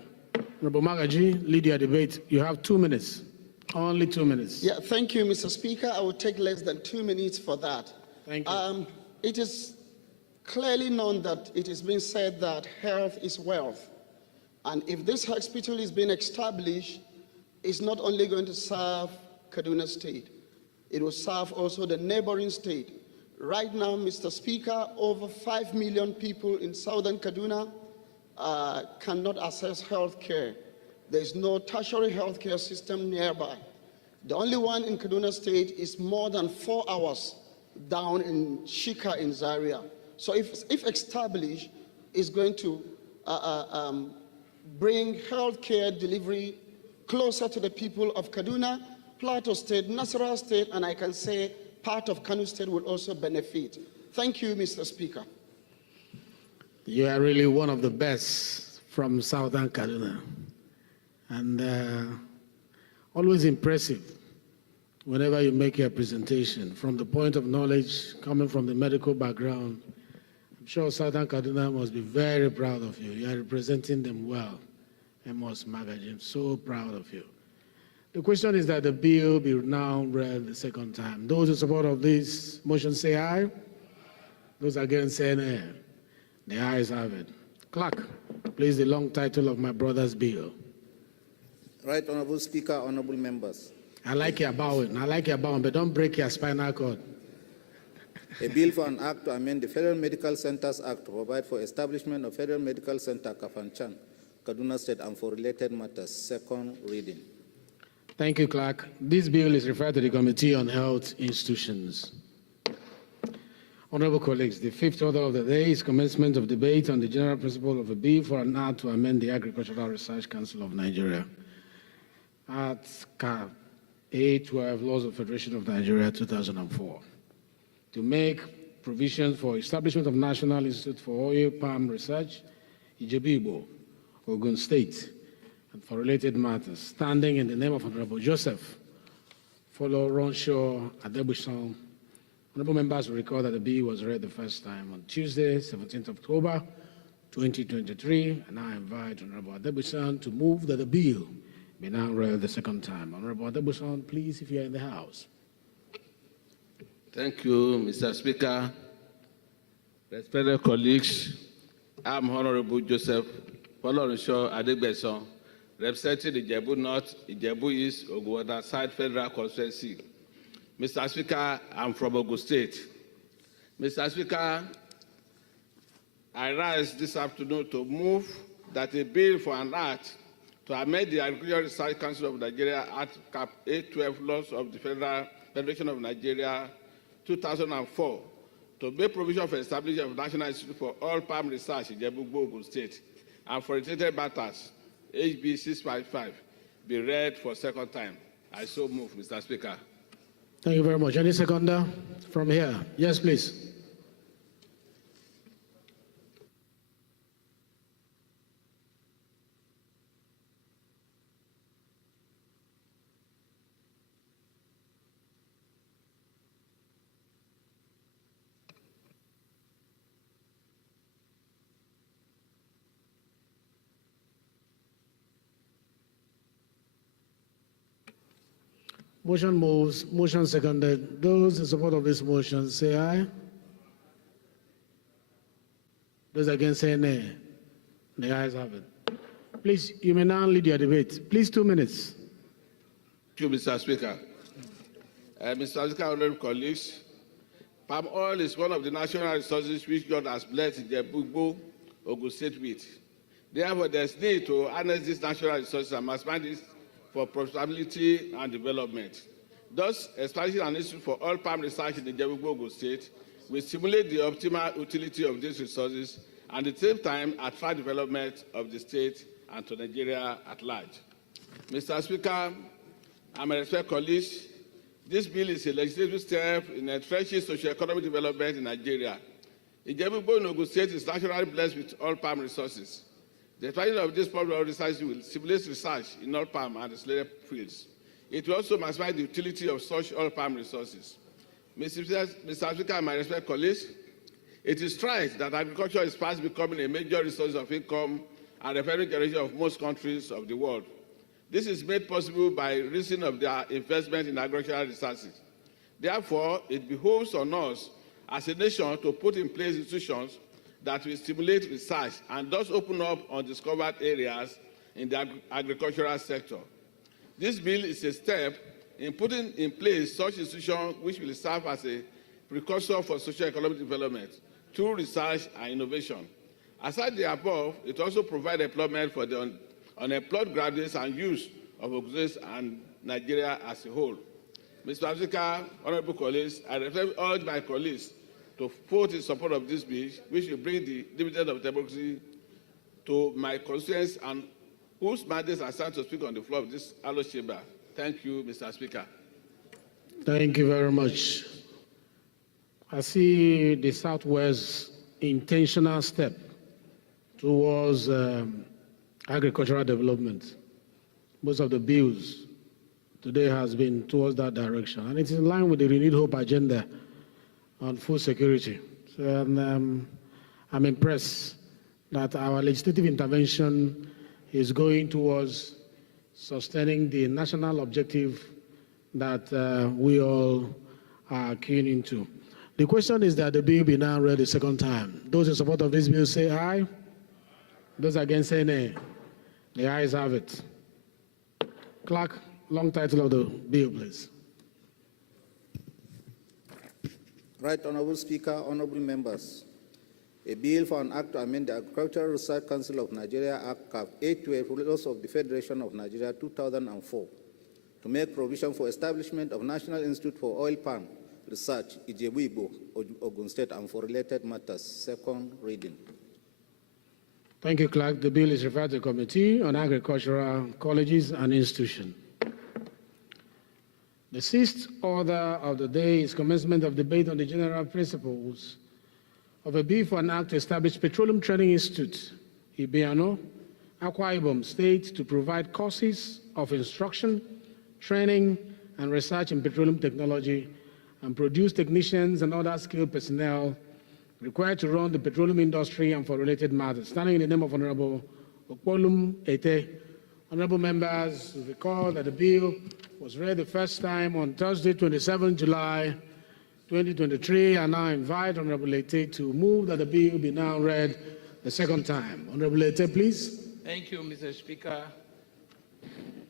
Honorable Magaji, lead your debate. You have 2 minutes. Only 2 minutes. Yeah, thank you, Mr. Speaker. I will take less than 2 minutes for that. Thank you. It is clearly known that it is being said that health is wealth. And if this hospital is being established, it's not only going to serve Kaduna State, it will serve also the neighboring state. Right now, Mr. Speaker, over 5 million people in southern Kaduna cannot access health care. There is no tertiary health care system nearby. The only one in Kaduna State is more than 4 hours down in Shika in Zaria. So if established, it's going to bring health care delivery closer to the people of Kaduna, Plateau State, Nasarawa State, and I can say part of Kano State will also benefit. Thank you, Mr. Speaker. You are really one of the best from southern Kaduna, and always impressive whenever you make your presentation. From the point of knowledge, coming from the medical background, I'm sure southern Kaduna must be very proud of you. You are representing them well. Amos Magaji, I'm so proud of you. The question is that the bill be now read the second time. Those in support of this motion say aye. Those against say nay. The ayes have it. Clerk, please the long title of my brother's bill. Right, Honorable Speaker, honorable members. I like your bowing, but don't break your spinal cord. A bill for an act to amend the Federal Medical Centers Act to provide for establishment of Federal Medical Center Kafanchan, Kaduna State, and for related matters. Second reading. Thank you, Clerk. This bill is referred to the Committee on Health Institutions. Honorable colleagues, the fifth order of the day is commencement of debate on the general principle of a bill for an act to amend the Agricultural Research Council of Nigeria. At CAP A12, Laws of Federation of Nigeria, 2004. To make provision for establishment of National Institute for Oil Palm Research, Ijebu, Ogun State, and for related matters, standing in the name of Honorable Joseph Follow Ronshaw Adebuson. Honorable members will recall that the bill was read the first time on Tuesday, 17th October, 2023, and I invite Honorable Adebuson to move that the bill be now read the second time. Honorable Adebuson, please, if you are in the House. Thank you, Mr. Speaker. Respected colleagues, I'm Honorable Joseph Olorunso Adegbeson, representing the Ijebu North, Ijebu East, Oguwada Side Federal Constituency. Mr. Speaker, I'm from Ogun State. Mr. Speaker, I rise this afternoon to move that a bill for an act to amend the Agricultural Research Council of Nigeria Act Cap A12 Laws of the Federation of Nigeria 2004 to make provision for establishment of National Institute for Oil Palm Research in Ijebu, Ogun State, and for related matters, HB 655, be read for second time. I so move, Mr. Speaker. Thank you very much. Any seconder from here? Yes, please. Motion moves. Motion seconded. Those in support of this motion say aye. Those against say nay. The ayes have it. Please, you may now lead your debate. Please, 2 minutes. Thank you, Mr. Speaker. Mr. Speaker, honorable colleagues, palm oil is one of the national resources which God has blessed the Ijebu, Ogun State with. Therefore, there's need to harness these natural resources and maximize this for profitability and development. Thus, establishing an institute for oil palm research in the Ogun State will stimulate the optimal utility of these resources and at the same time attract development of the state and to Nigeria at large. Mr. Speaker, and my respected colleagues, this bill is a legislative step in entrenching socio-economic development in Nigeria. Ogun State is naturally blessed with oil palm resources. The expansion of this public research will stimulate research in oil palm and related fields. It will also maximize the utility of such oil palm resources. Mr. Speaker and my respected colleagues, it is strides that agriculture is fast becoming a major resource of income and revenue generation of most countries of the world. This is made possible by reason of their investment in agricultural resources. Therefore, it behooves on us as a nation to put in place institutions that will stimulate research and thus open up undiscovered areas in the agricultural sector. This bill is a step in putting in place such institutions which will serve as a precursor for socio-economic development through research and innovation. Aside the above, it also provides employment for the unemployed graduates and youth of Ogun State and Nigeria as a whole. Mr. Speaker, honorable colleagues, I urge my colleagues to vote in support of this bill, which will bring the dividend of democracy to my constituents and whose mandates are assigned to speak on the floor of this House chamber. Thank you, Mr. Speaker. Thank you very much. I see the Southwest intentional step towards agricultural development. Most of the bills today has been towards that direction, and it's in line with the renewed hope agenda on food security. So, I'm impressed that our legislative intervention is going towards sustaining the national objective that we all are keen into. The question is that the bill be now read a second time. Those in support of this bill say aye. Those against say nay. The ayes have it. Clerk, long title of the bill, please. Right Honorable Speaker, honorable members. A bill for an act to amend the Agricultural Research Council of Nigeria Act Cap 812 laws of the Federation of Nigeria 2004 to make provision for establishment of National Institute for Oil Palm Research, Ijebu-Igbo, Ogun State, and for related matters. Second reading. Thank you, Clerk. The bill is referred to the Committee on Agricultural Colleges and Institutions. The sixth order of the day is commencement of debate on the general principles of a bill for an act to establish Petroleum Training Institute, Ibiano, Akwa Ibom State, to provide courses of instruction, training, and research in petroleum technology and produce technicians and other skilled personnel required to run the petroleum industry and for related matters. Standing in the name of Honorable Okpolum Ete, honorable members recall that the bill was read the first time on Thursday, 27 July 2023, and now invite Honorable Ete to move that the bill be now read the second time. Honorable Ete, please. Thank you, Mr. Speaker.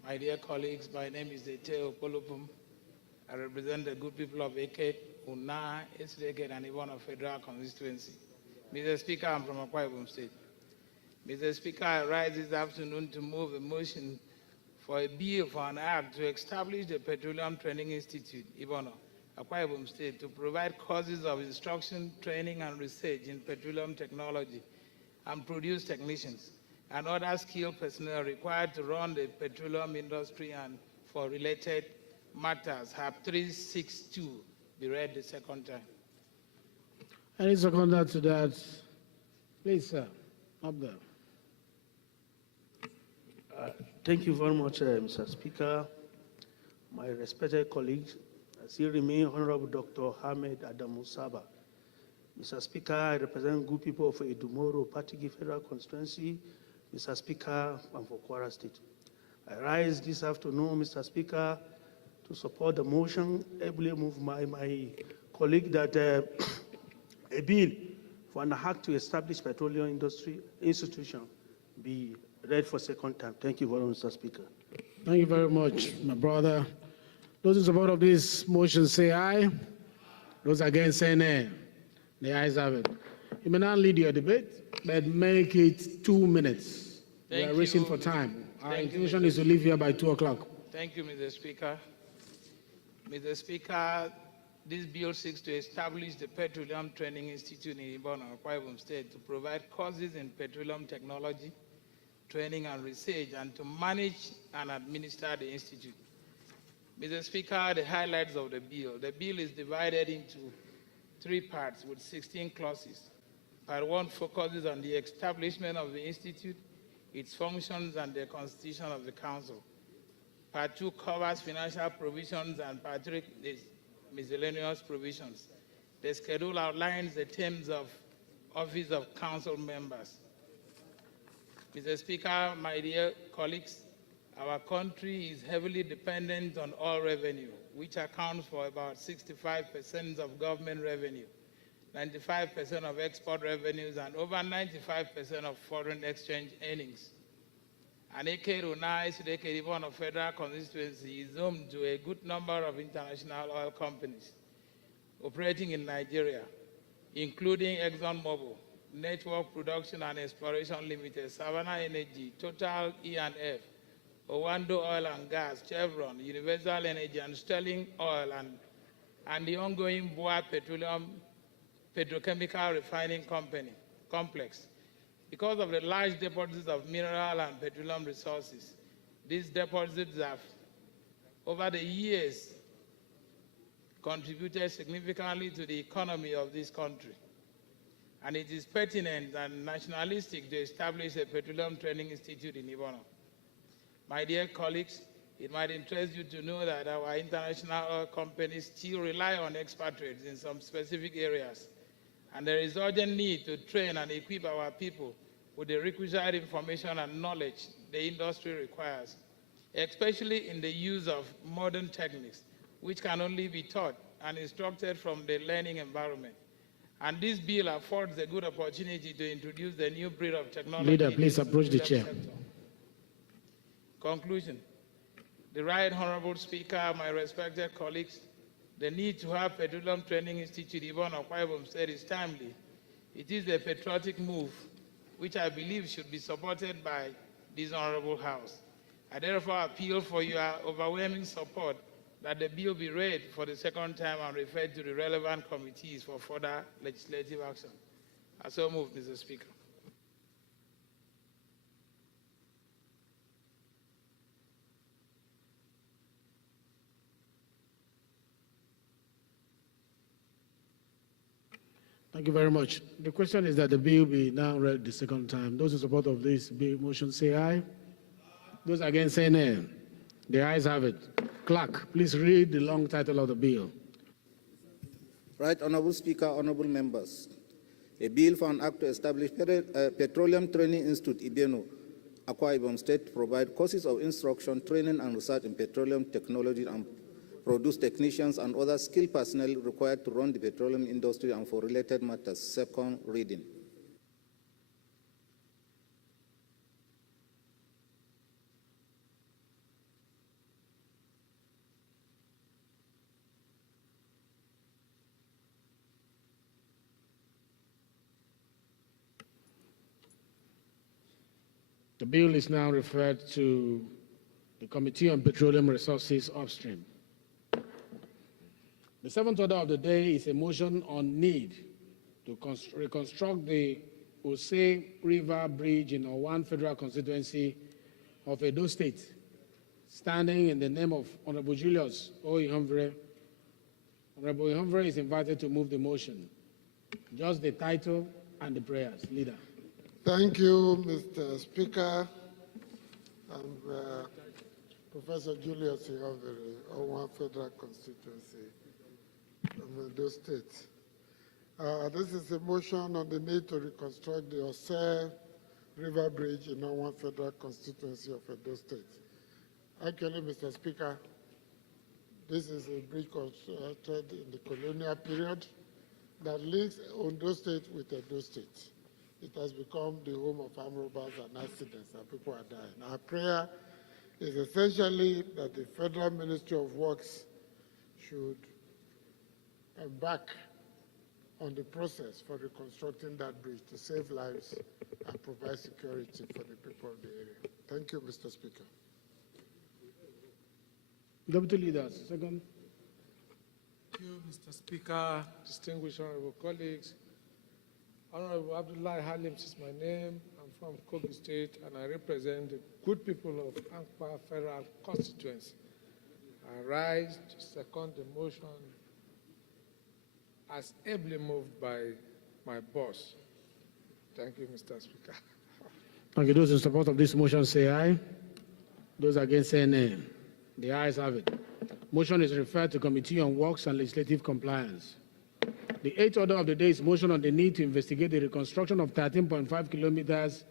My dear colleagues, my name is Ete Okpolum. I represent the good people of Eket, Una, Esreket, and Ibono Federal Constituency. Mr. Speaker, I'm from Akwa Ibom State. Mr. Speaker, I rise this afternoon to move a motion for a bill for an act to establish the Petroleum Training Institute, Ibono, Akwa Ibom State, to provide courses of instruction, training, and research in petroleum technology and produce technicians and other skilled personnel required to run the petroleum industry and for related matters. Have 362 be read the second time. Any seconder to that? Please, sir, up there. Thank you very much, Mr. Speaker. My respected colleagues, I still remain Honorable Dr. Ahmed Adamu Saba. Mr. Speaker, I represent good people of Edumoro, Patigi Federal Constituency. Mr. Speaker, I'm for Kwara State. I rise this afternoon, Mr. Speaker, to support the motion, ably move my colleague that a bill for an act to establish petroleum industry institution be read for second time. Thank you very much, Mr. Speaker. Thank you very much, my brother. Those in support of this motion say aye. Those against say nay. The ayes have it. You may now lead your debate, but make it 2 minutes. We are Thank racing you, for Mr. time. Our Thank you, intention Mr. is to leave here by 2 o'clock. Thank you, Mr. Speaker. Mr. Speaker, this bill seeks to establish the Petroleum Training Institute in Ibono, Akwa Ibom State, to provide courses in petroleum technology, training and research, and to manage and administer the institute. Mr. Speaker, the highlights of the bill. The bill is divided into 3 parts with 16 clauses. Part 1 focuses on the establishment of the institute, its functions, and the constitution of the council. Part 2 covers financial provisions, and Part 3 is miscellaneous provisions. The schedule outlines the terms of office of council members. Mr. Speaker, my dear colleagues, our country is heavily dependent on oil revenue, which accounts for about 65% of government revenue, 95% of export revenues, and over 95% of foreign exchange earnings. And Ekeruna is the one of federal constituency is home to a good number of international oil companies operating in Nigeria, including ExxonMobil, Network Production and Exploration Limited, Savannah Energy, Total E&F, Owando Oil and Gas, Chevron, Universal Energy, and Sterling Oil, and the ongoing Boa Petrochemical Refining Complex. Because of the large deposits of mineral and petroleum resources, these deposits have, over the years, contributed significantly to the economy of this country. And it is pertinent and nationalistic to establish a petroleum training institute in Ibono. My dear colleagues, it might interest you to know that our international oil companies still rely on expatriates in some specific areas, and there is urgent need to train and equip our people with the requisite information and knowledge the industry requires, especially in the use of modern techniques, which can only be taught and instructed from the learning environment. And this bill affords a good opportunity to introduce the new breed of technology. Leader, please approach the chair. Conclusion. The Right Honorable Speaker, my respected colleagues, the need to have Petroleum Training Institute Ibono Akwa Ibom State is timely. It is a patriotic move, which I believe should be supported by this Honorable House. I therefore appeal for your overwhelming support that the bill be read for the second time and referred to the relevant committees for further legislative action. I so move, Mr. Speaker. Thank you very much. The question is that the bill be now read the second time. Those in support of this bill motion say aye. Those against say nay. The ayes have it. Clerk, please read the long title of the bill. Right Honorable Speaker, honorable members. A bill for an act to establish Petroleum Training Institute Ibono, Akwa Ibom State, to provide courses of instruction, training, and research in petroleum technology and produce technicians and other skilled personnel required to run the petroleum industry and for related matters. Second reading. The bill is now referred to the Committee on Petroleum Resources Upstream. The seventh order of the day is a motion on need to reconstruct the Ose River Bridge in Owan Federal Constituency of Edo State, standing in the name of Honorable Julius O. Ihomvre. Honorable Ihomvre is invited to move the motion. Just the title and the prayers. Leader. Thank you, Mr. Speaker. I'm Professor Julius Ihomvre, Owan Federal Constituency of Edo State. This is a motion on the need to reconstruct the Ose River Bridge in Owan Federal Constituency of Edo State. Actually, Mr. Speaker, this is a bridge constructed in the colonial period that links Ondo State with Edo State. It has become the home of armed robbers and accidents, and people are dying. Our prayer is essentially that the Federal Ministry of Works should embark on the process for reconstructing that bridge to save lives and provide security for the people of the area. Thank you, Mr. Speaker. Deputy Leaders, second. Thank you, Mr. Speaker, distinguished honorable colleagues. Honorable Abdullah Halim is my name. I'm from Kogi State, and I represent the good people of Ankpa Federal Constituency. I rise to second the motion as ably moved by my boss. Thank you, Mr. Speaker. Thank you. Those in support of this motion say aye. Those against say nay. The ayes have it. Motion is referred to Committee on Works and Legislative Compliance. The eighth order of the day is motion on the need to investigate the reconstruction of 13.5 kilometers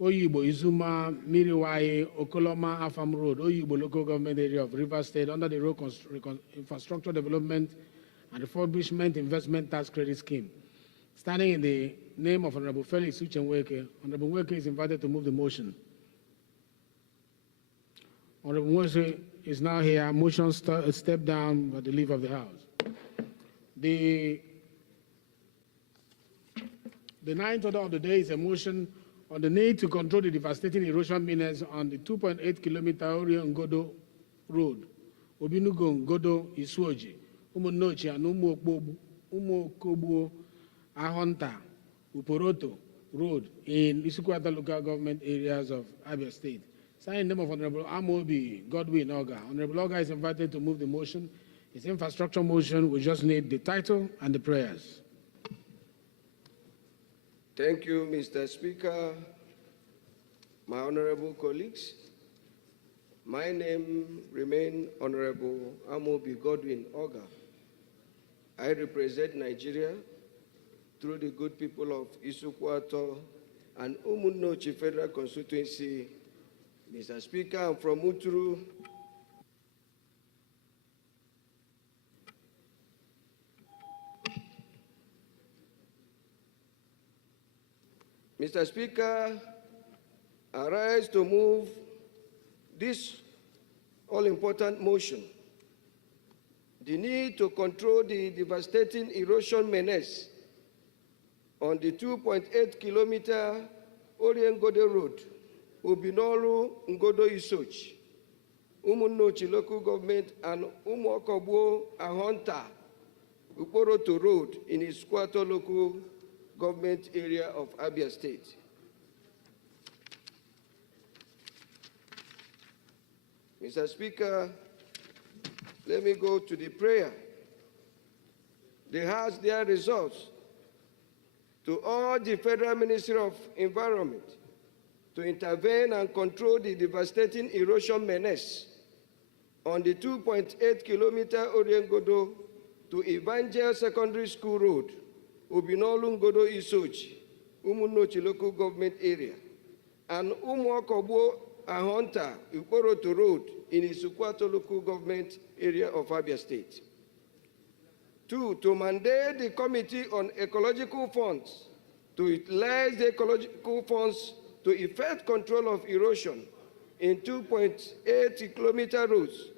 Oyibo Izuma Miriwaye Okoloma Afam Road, Oyibo local government area of Rivers State under the Road Infrastructure Development and Refurbishment Investment Tax Credit Scheme. Standing in the name of Honorable Felix Uchenweke, Honorable Nweke is invited to move the motion. Honorable Nweke is now here. Motion step down by the leave of the House. The ninth order of the day is a motion on the need to control the devastating erosion menace on the 2.8-kilometer Orio-Ngodo Road, Obinugo-Ngodo Isuoji, Umunochi, and Umuokogbuo Ahonta, Uporoto Road in Isukwata local government areas of Abia State. Signed in the name of Honorable Amobi Godwin Oga. Honorable Oga is invited to move the motion. It's infrastructure motion. We just need the title and the prayers. Thank you, Mr. Speaker, my honorable colleagues. My name remains Honorable Amobi Godwin Oga. I represent Nigeria through the good people of Isukwato and Umunochi Federal Constituency. Mr. Speaker, I'm from Uturu. Mr. Speaker, I rise to move this all-important motion. The need to control the devastating erosion menace on the 2.8-kilometer Orio-Ngodo Road, Obinolu Ngodo Isochi, Umunochi local government, and Umuokogbuo Ahonta Uporoto Road in Isukwato local government area of Abia State. Mr. Speaker, let me go to the prayer. They has their results to all the Federal Ministry of Environment to intervene and control the devastating erosion menace on the 2.8-kilometer Orio-Ngodo to Evangel Secondary School Road, Obinolu Ngodo Isochi, Umunochi local government area, and Umuokogbuo Ahonta Uporoto Road in Isukwato local government area of Abia State. 2, to mandate the Committee on Ecological Funds to utilize the ecological funds to effect control of erosion in 2.8-kilometer roads,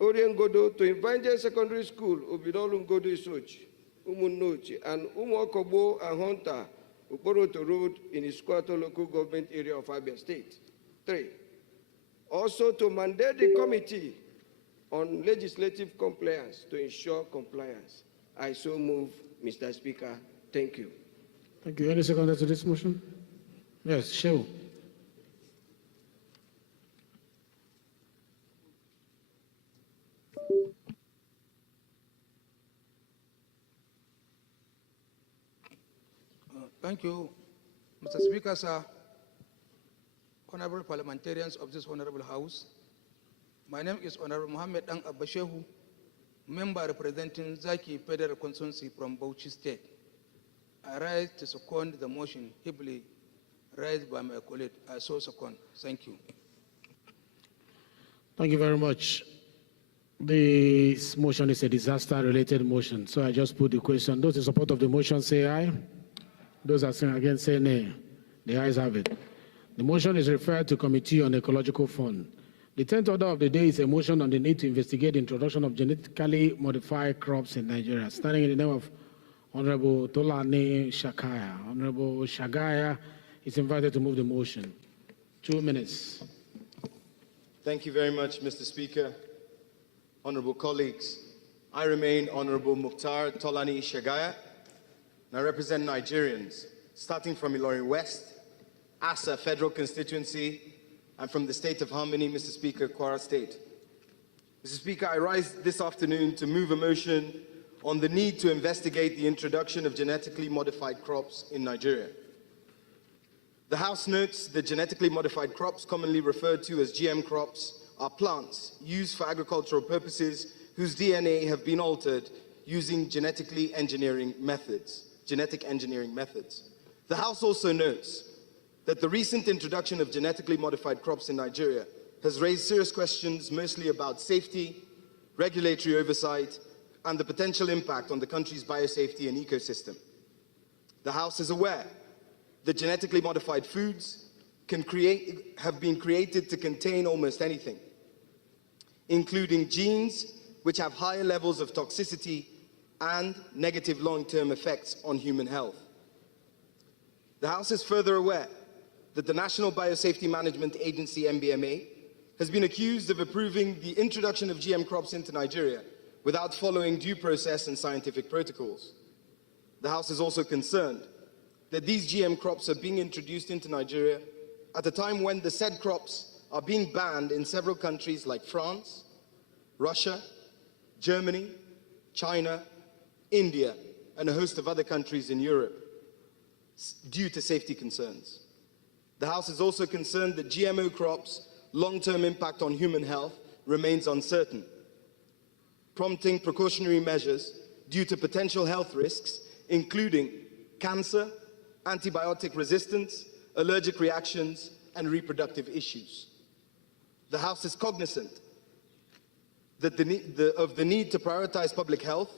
Orio-Ngodo to Evangel Secondary School, Obinolu Ngodo Isochi, Umunochi, and Umuokogbuo Ahonta Uporoto Road in Isukwato local government area of Abia State. 3, also to mandate the Committee on Legislative Compliance to ensure compliance. I so move, Mr. Speaker. Thank you. Thank you. Any seconder to this motion? Yes, Shehu. Thank you, Mr. Speaker, sir, honorable parliamentarians of this honorable House. My name is Honorable Mohammed Dang Abbashehu, member representing Zaki Federal Constituency from Bauchi State. I rise to second the motion heavily raised by my colleague. I so second. Thank you. Thank you very much. This motion is a disaster-related motion, so I just put the question. Those in support of the motion say aye. Those against say nay. The ayes have it. The motion is referred to Committee on Ecological Fund. The 10th order of the day is a motion on the need to investigate the introduction of genetically modified crops in Nigeria. Standing in the name of Honorable Tolani Shakaya. Honorable Shagaya is invited to move the motion. 2 minutes. Thank you very much, Mr. Speaker. Honorable colleagues, I remain Honorable Mukhtar Tolani Shagaya, and I represent Nigerians, starting from Ilorin West, Asa Federal Constituency, and from the State of Harmony, Mr. Speaker, Kwara State. Mr. Speaker, I rise this afternoon to move a motion on the need to investigate the introduction of genetically modified crops in Nigeria. The House notes that genetically modified crops, commonly referred to as GM crops, are plants used for agricultural purposes whose DNA have been altered using genetic engineering methods. The House also notes that the recent introduction of genetically modified crops in Nigeria has raised serious questions, mostly about safety, regulatory oversight, and the potential impact on the country's biosafety and ecosystem. The House is aware that genetically modified foods have been created to contain almost anything, including genes which have higher levels of toxicity and negative long-term effects on human health. The House is further aware that the National Biosafety Management Agency, NBMA, has been accused of approving the introduction of GM crops into Nigeria without following due process and scientific protocols. The House is also concerned that these GM crops are being introduced into Nigeria at a time when the said crops are being banned in several countries like France, Russia, Germany, China, India, and a host of other countries in Europe due to safety concerns. The House is also concerned that GMO crops' long-term impact on human health remains uncertain, prompting precautionary measures due to potential health risks, including cancer, antibiotic resistance, allergic reactions, and reproductive issues. The House is cognizant that of the need to prioritize public health,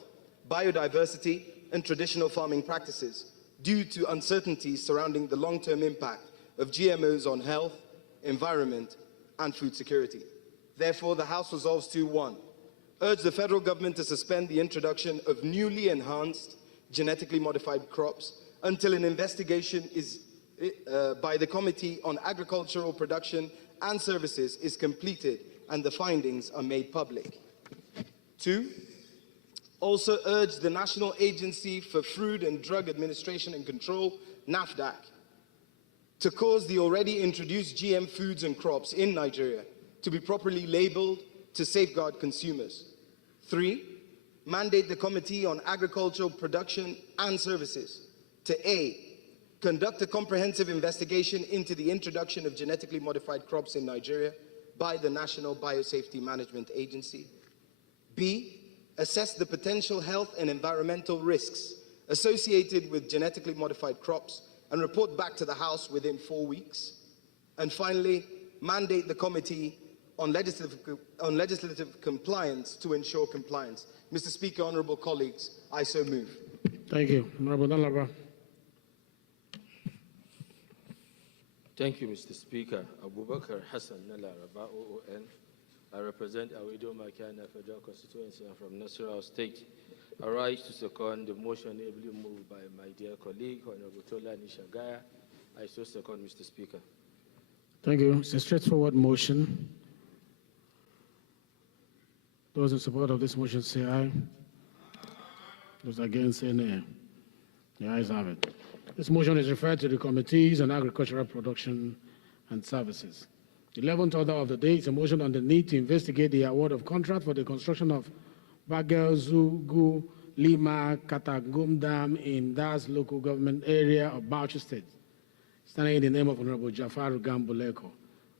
biodiversity, and traditional farming practices due to uncertainties surrounding the long-term impact of GMOs on health, environment, and food security. Therefore, the House resolves to 1. Urge the federal government to suspend the introduction of newly enhanced genetically modified crops until an investigation by the Committee on Agricultural Production and Services is completed and the findings are made public. 2. Also urge the National Agency for Food and Drug Administration and Control, NAFDAC, to cause the already introduced GM foods and crops in Nigeria to be properly labeled to safeguard consumers. 3. Mandate the Committee on Agricultural Production and Services to A. Conduct a comprehensive investigation into the introduction of genetically modified crops in Nigeria by the National Biosafety Management Agency. B. Assess the potential health and environmental risks associated with genetically modified crops and report back to the House within 4 weeks. And finally, mandate the Committee on Legislative Compliance to ensure compliance. Mr. Speaker, honorable colleagues, I so move. Thank you. Honorable Dalaba. Thank you, Mr. Speaker. Abubakar Hassan Nalaraba, OON. I represent Awido Makana Federal Constituency and from Nasarawa State. I rise to second the motion ably moved by my dear colleague, Honorable Tolani Shagaya. I so second, Mr. Speaker. Thank you. It's a straightforward motion. Those in support of this motion say aye. Those against say nay. The ayes have it. This motion is referred to the Committees on Agricultural Production and Services. The 11th order of the day is a motion on the need to investigate the award of contract for the construction of Bagel Zugu Lima Katagum Dam in Das local government area of Bauchi State. Standing in the name of Honorable Jafar Gambuleko.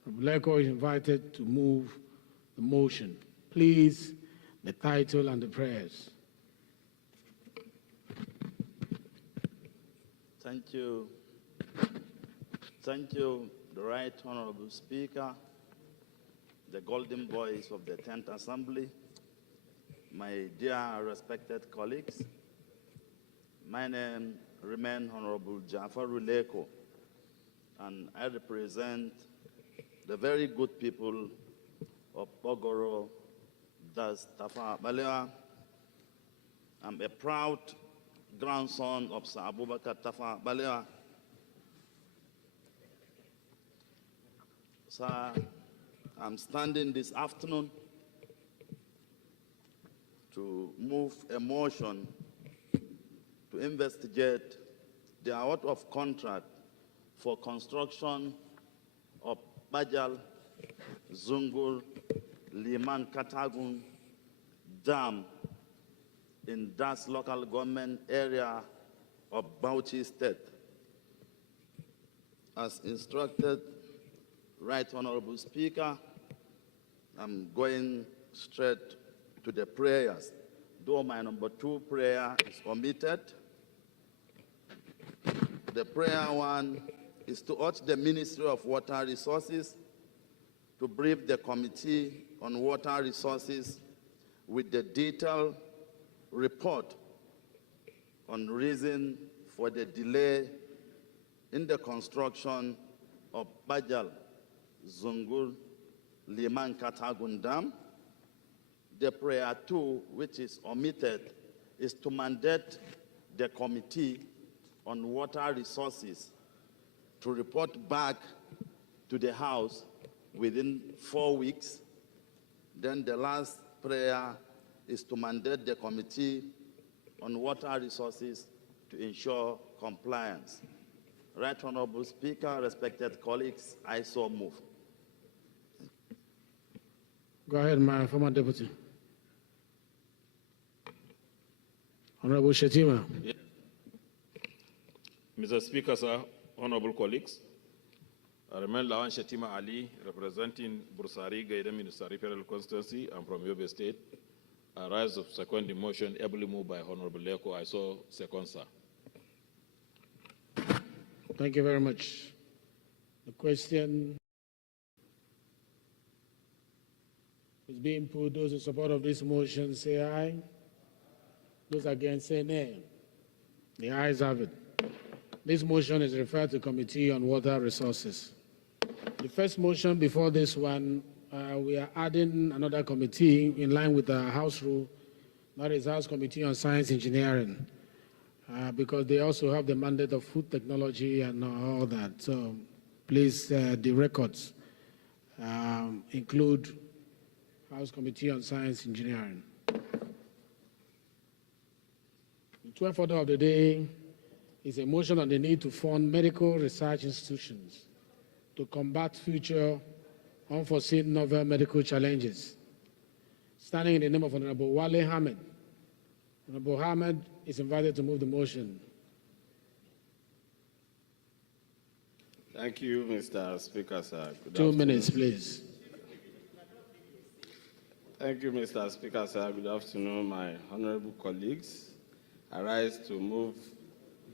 Honorable Leko is invited to move the motion. Please, the title and the prayers. Thank you. Thank you, the Right Honorable Speaker, the golden voice of the 10th Assembly, my dear respected colleagues. My name remains Honorable Jafar Uleko, and I represent the very good people of Bogoro, thus Tafa Balewa. I'm a proud grandson of Sir Abubakar Tafa Balewa. Sir, I'm standing this afternoon to move a motion to investigate the award of contract for construction of Bajal Zungur Liman Katagun Dam in Das local government area of Bauchi State. As instructed, Right Honorable Speaker, I'm going straight to the prayers. Though my number 2 prayer is omitted, the prayer 1 is to urge the Ministry of Water Resources to brief the Committee on Water Resources with the detailed report on reason for the delay in the construction of Bajal Zungur Liman Katagun Dam. The prayer 2, which is omitted, is to mandate the Committee on Water Resources to report back to the House within 4 weeks. Then the last prayer is to mandate the Committee on Water Resources to ensure compliance. Right Honorable Speaker, respected colleagues, I so move. Go ahead, my former deputy. Honorable Shetima. Yeah. Mr. Speaker, sir, honorable colleagues, I remain Lawan Shetima Ali, representing Bursari Gaida Ministry Federal Constituency. I'm from Yobe State. I rise to second the motion ably moved by Honorable Leko. I so second, sir. Thank you very much. The question is being put. Those in support of this motion say aye. Those against say nay. The ayes have it. This motion is referred to Committee on Water Resources. The first motion before this one, we are adding another committee in line with the House rule, that is House Committee on Science Engineering, because they also have the mandate of food technology and all that. So please, the records include House Committee on Science Engineering. The 12th order of the day is a motion on the need to fund medical research institutions to combat future unforeseen novel medical challenges. Standing in the name of Honorable Wale Ahmed. Honorable Ahmed is invited to move the motion. Thank you, Mr. Speaker, sir. Good 2 afternoon. minutes, please. Thank you, Mr. Speaker, sir. Good afternoon, my honorable colleagues. I rise to move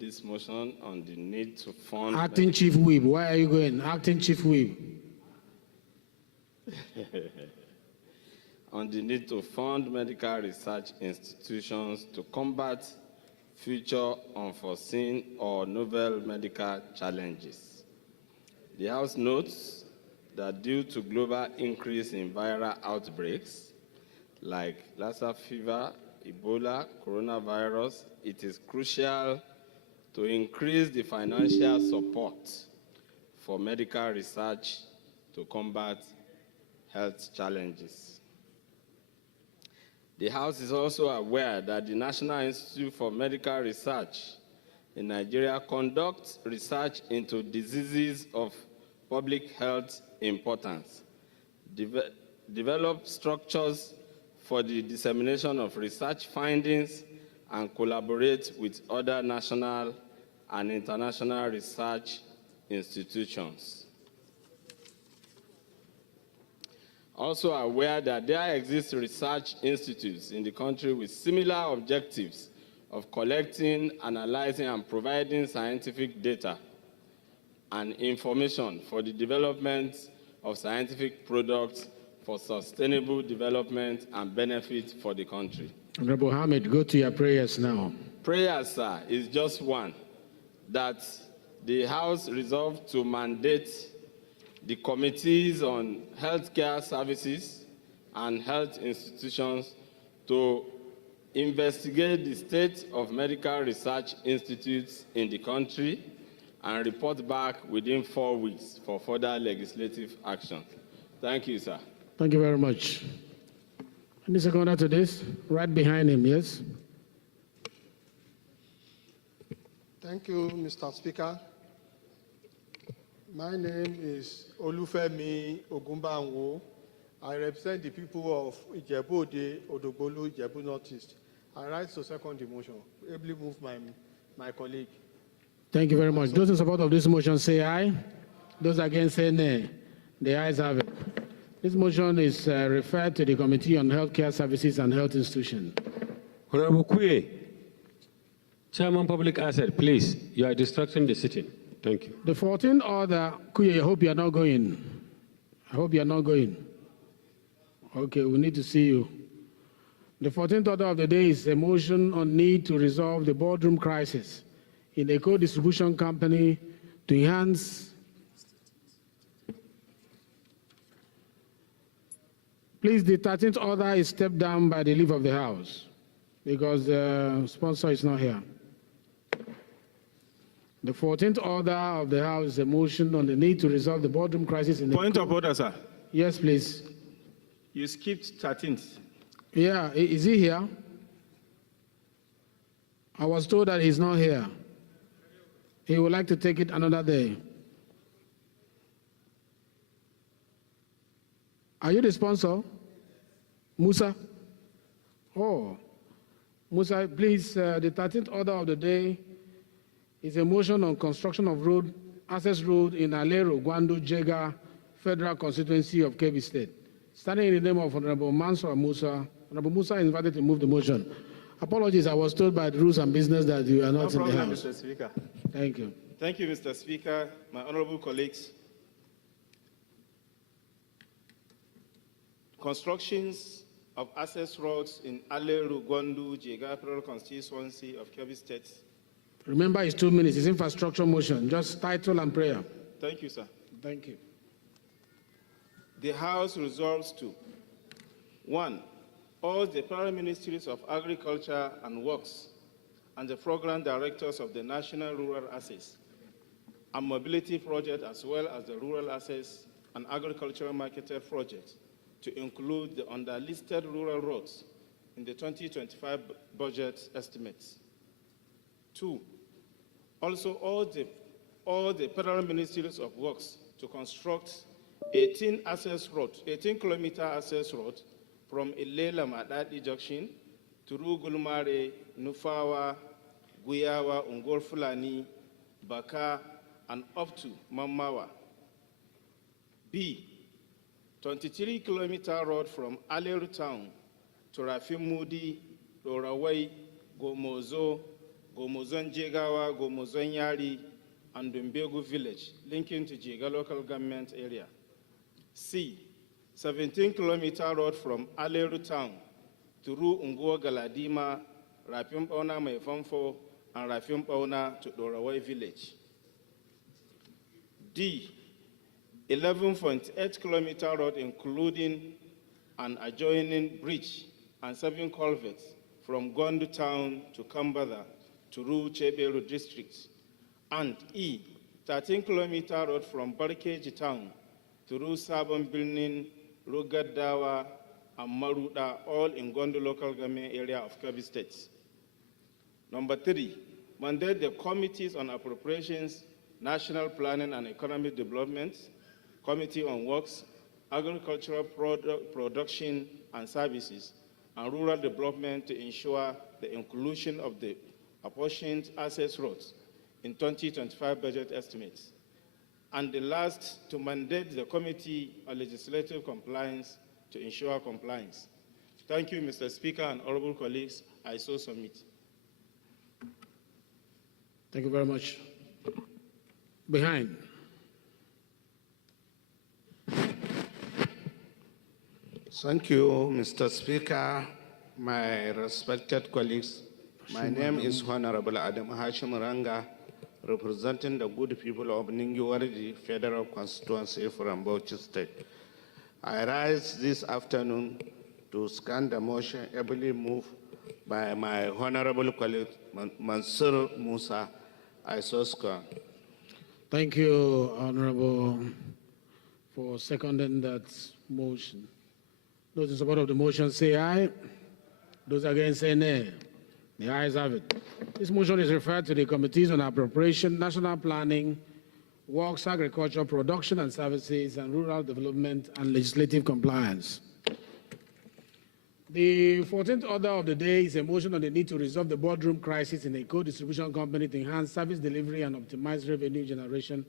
this motion on the need to fund... Acting Chief Whip, where are you going? Acting Chief Whip. On the need to fund medical research institutions to combat future unforeseen or novel medical challenges. The House notes that due to global increase in viral outbreaks like Lassa fever, Ebola, coronavirus, it is crucial to increase the financial support for medical research to combat health challenges. The House is also aware that the National Institute for Medical Research in Nigeria conducts research into diseases of public health importance, develop structures for the dissemination of research findings, and collaborate with other national and international research institutions. Also aware that there exist research institutes in the country with similar objectives of collecting, analyzing, and providing scientific data and information for the development of scientific products for sustainable development and benefit for the country. Honorable Ahmed, go to your prayers now. Prayers, sir, is just one, that the House resolved to mandate the committees on healthcare services and health institutions to investigate the state of medical research institutes in the country and report back within 4 weeks for further legislative action. Thank you, sir. Thank you very much. Any seconder to this? Right behind him, yes? Thank you, Mr. Speaker. My name is Olufemi Ogumbanwo. I represent the people of Ijebu-Ode, Odogbolu, Ijebu Northeast. I rise to second the motion. Ably move my colleague. Thank you very much. Those in support of this motion say aye. Those against say nay. The ayes have it. This motion is referred to the Committee on Healthcare Services and Health Institutions. Honorable Kuye, Chairman Public Asset, please, you are distracting the sitting. Thank you. The 14th order, Kuye, I hope you are not going. I hope you are not going. Okay, we need to see you. The 14th order of the day is a motion on need to resolve the boardroom crisis in a co-distribution company to enhance. Please, the 13th order is stepped down by the leave of the House because the sponsor is not here. The 14th order of the House is a motion on the need to resolve the boardroom crisis in the... Point of order, sir. Yes, please. You skipped 13th. Yeah, is he here? I was told that he's not here. He would like to take it another day. Are you the sponsor? Musa? Oh, Musa, please, the 13th order of the day is a motion on construction of road, access road in Alero, Gwandu, Jega, Federal Constituency of Kebbi State. Standing in the name of Honorable Mansour Musa, Honorable Musa is invited to move the motion. Apologies, I was told by the rules and business that you are not in the House. Mr. Speaker. Thank you. Thank you, Mr. Speaker. My honorable colleagues, constructions of access roads in Aleru, Gwandu, Jega, Federal Constituency of Kebbi State. Remember, it's 2 minutes. It's infrastructure motion. Just title and prayer. Thank you, sir. Thank you. The House resolves to 1. All the Federal Ministries of Agriculture and Works and the program directors of the National Rural Access and Mobility Project, as well as the Rural Access and Agricultural Marketed Project, to include the underlisted rural roads in the 2025 budget estimates. 2. Also, all the Federal Ministries of Works to construct 18-kilometer access road from Ilela Madadi Junction to Gulmare, Nufawa, Guyawa, Ungol Fulani, Baka, and up to Mamawa. B. 23-kilometer road from Aleru Town to Rafimudi, Lorawai, Gomozo, Gomozon Jegawa, Gomozon Yari, and Dumbegu village, linking to Jega local government area. C. 17-kilometer road from Aleru Town to Unguwa Galadima, Rafim Ona Mefamfo, and Rafim Ona to Lorawai village. D. 11.8-kilometer road including an adjoining bridge and 7 culverts from Gondu Town to Kambada to Cheberu district. And E. 13-kilometer road from Barkeji Town to Sabon Bilnin, Rugadawa, and Maruda, all in Gondu local government area of Kebbi State. Number 3. Mandate the Committees on Appropriations, National Planning and Economic Development, Committee on Works, Agricultural Production and Services, and Rural Development to ensure the inclusion of the apportioned access roads in 2025 budget estimates. And the last, to mandate the Committee on Legislative Compliance to ensure compliance. Thank you, Mr. Speaker and honorable colleagues. I so submit. Thank you very much. Behind. Thank you, Mr. Speaker, my respected colleagues. My name is Honorable Adam Hashim Ranga, representing the good people of Ningiwardi Federal Constituency from Bauchi State. I rise this afternoon to scan the motion ably moved by my honorable colleague Mansur Musa. I so score. Thank you, Honorable, for seconding that motion. Those in support of the motion say aye. Those against say nay. The ayes have it. This motion is referred to the Committees on Appropriation, National Planning, Works, Agriculture, Production and Services, and Rural Development and Legislative Compliance. The 14th order of the day is a motion on the need to resolve the boardroom crisis in a co-distribution company to enhance service delivery and optimize revenue generation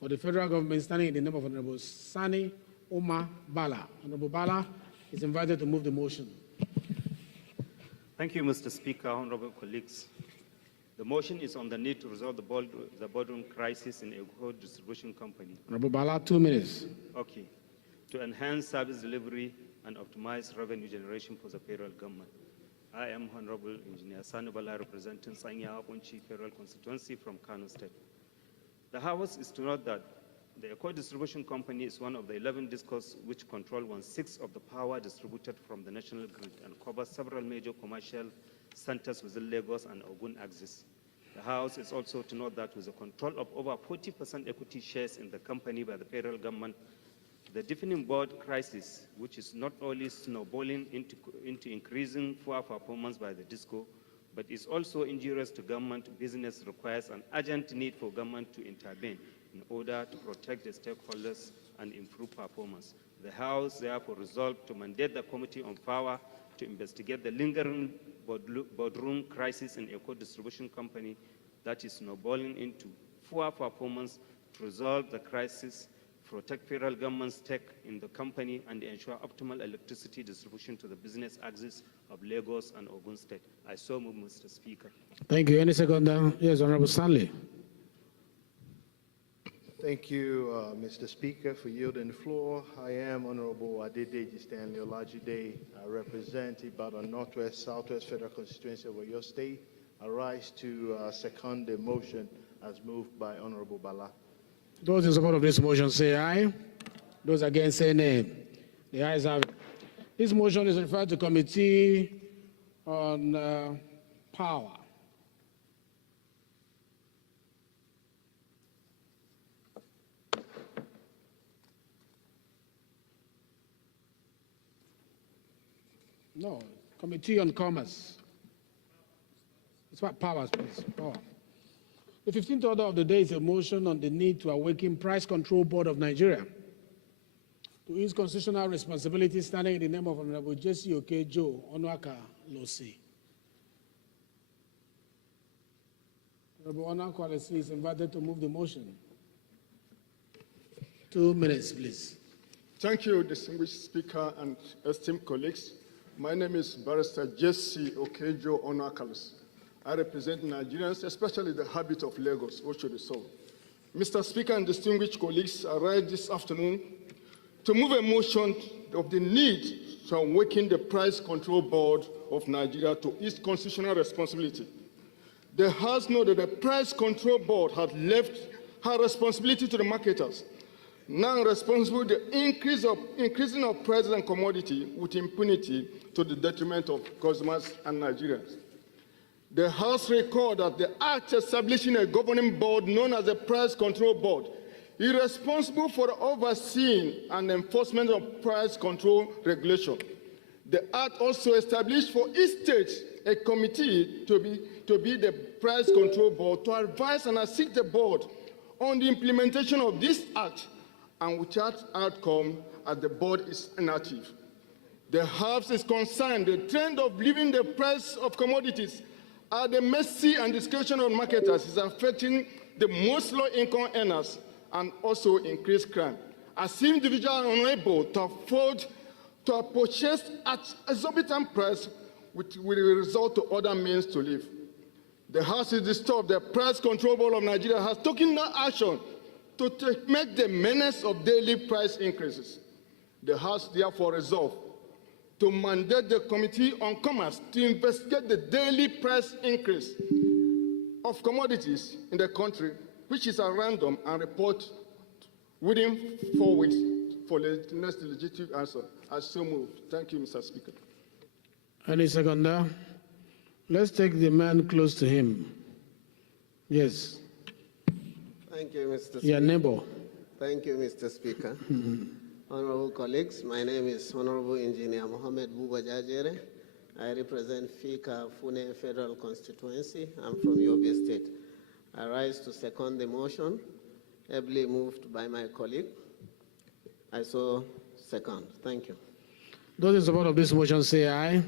for the federal government, standing in the name of Honorable Sani Omar Bala. Honorable Bala is invited to move the motion. Thank you, Mr. Speaker, honorable colleagues. The motion is on the need to resolve the boardroom crisis in a co-distribution company. Honorable Bala, 2 minutes. Okay. To enhance service delivery and optimize revenue generation for the federal government. I am Honorable Engineer Sani Bala, representing Sanya Apunchi Federal Constituency from Kano State. The House is to note that the co-distribution company is one of the 11 discos which control 1/6 of the power distributed from the national grid and covers several major commercial centers within Lagos and Ogun axis. The House is also to note that with the control of over 40% equity shares in the company by the federal government, the deafening board crisis, which is not only snowballing into increasing poor performance by the disco, but is also injurious to government business, requires an urgent need for government to intervene in order to protect the stakeholders and improve performance. The House therefore resolved to mandate the Committee on Power to investigate the lingering boardroom crisis in a co-distribution company that is snowballing into poor performance, to resolve the crisis, protect federal government's stake in the company, and ensure optimal electricity distribution to the business axis of Lagos and Ogun State. I so move, Mr. Speaker. Thank you. Any second? Yes, Honorable Stanley. Thank you, Mr. Speaker, for yielding the floor. I am Honorable Adedeji Stanley Olajide. I represent Ibadan Northwest, Southwest Federal Constituency of Oyo State. I rise to second the motion as moved by Honorable Bala. Those in support of this motion say aye. Those against say nay. The ayes have it. This motion is referred to Committee on Power. No, Committee on Commerce. It's what powers, please. Power. The 15th order of the day is a motion on the need to awaken Price Control Board of Nigeria to its constitutional responsibility, standing in the name of Honorable Jesse Okejo Onwaka Losi. Honorable Onwaka Losi is invited to move the motion. 2 minutes, please. Thank you, distinguished Speaker and esteemed colleagues. My name is Barrister Jesse Okejo Onwakalos. I represent Nigerians, especially the habit of Lagos, Oshodi. Mr. Speaker and distinguished colleagues, I rise this afternoon to move a motion of the need to awaken the Price Control Board of Nigeria to its constitutional responsibility. The House knows that the Price Control Board had left her responsibility to the marketers, now responsible for the increasing of prices and commodity with impunity to the detriment of customers and Nigerians. The House recalled that the Act establishing a governing board known as the Price Control Board is responsible for the overseeing and enforcement of price control regulation. The Act also established for each state a committee to be the Price Control Board to advise and assist the board on the implementation of this Act, and without outcome, as the board is inactive. The House is concerned the trend of leaving the price of commodities at the mercy and discretion of marketers is affecting the most low-income earners and also increased crime, as individuals are unable to afford to purchase at exorbitant price, which will result to other means to live. The House is disturbed. The Price Control Board of Nigeria has taken no action to make the menace of daily price increases. The House therefore resolved to mandate the Committee on Commerce to investigate the daily price increase of commodities in the country, which is at random, and report within 4 weeks for the next legislative answer. I so move. Thank you, Mr. Speaker. Any seconder? Let's take the man close to him. Yes. Thank you, Mr. Speaker. Your neighbor. Thank you, Mr. Speaker. Honorable colleagues, my name is Honorable Engineer Mohammed Buba Jajere. I represent Fika Fune Federal Constituency. I'm from Yobe State. I rise to second the motion, ably moved by my colleague. I so second. Thank you. Those in support of this motion say aye.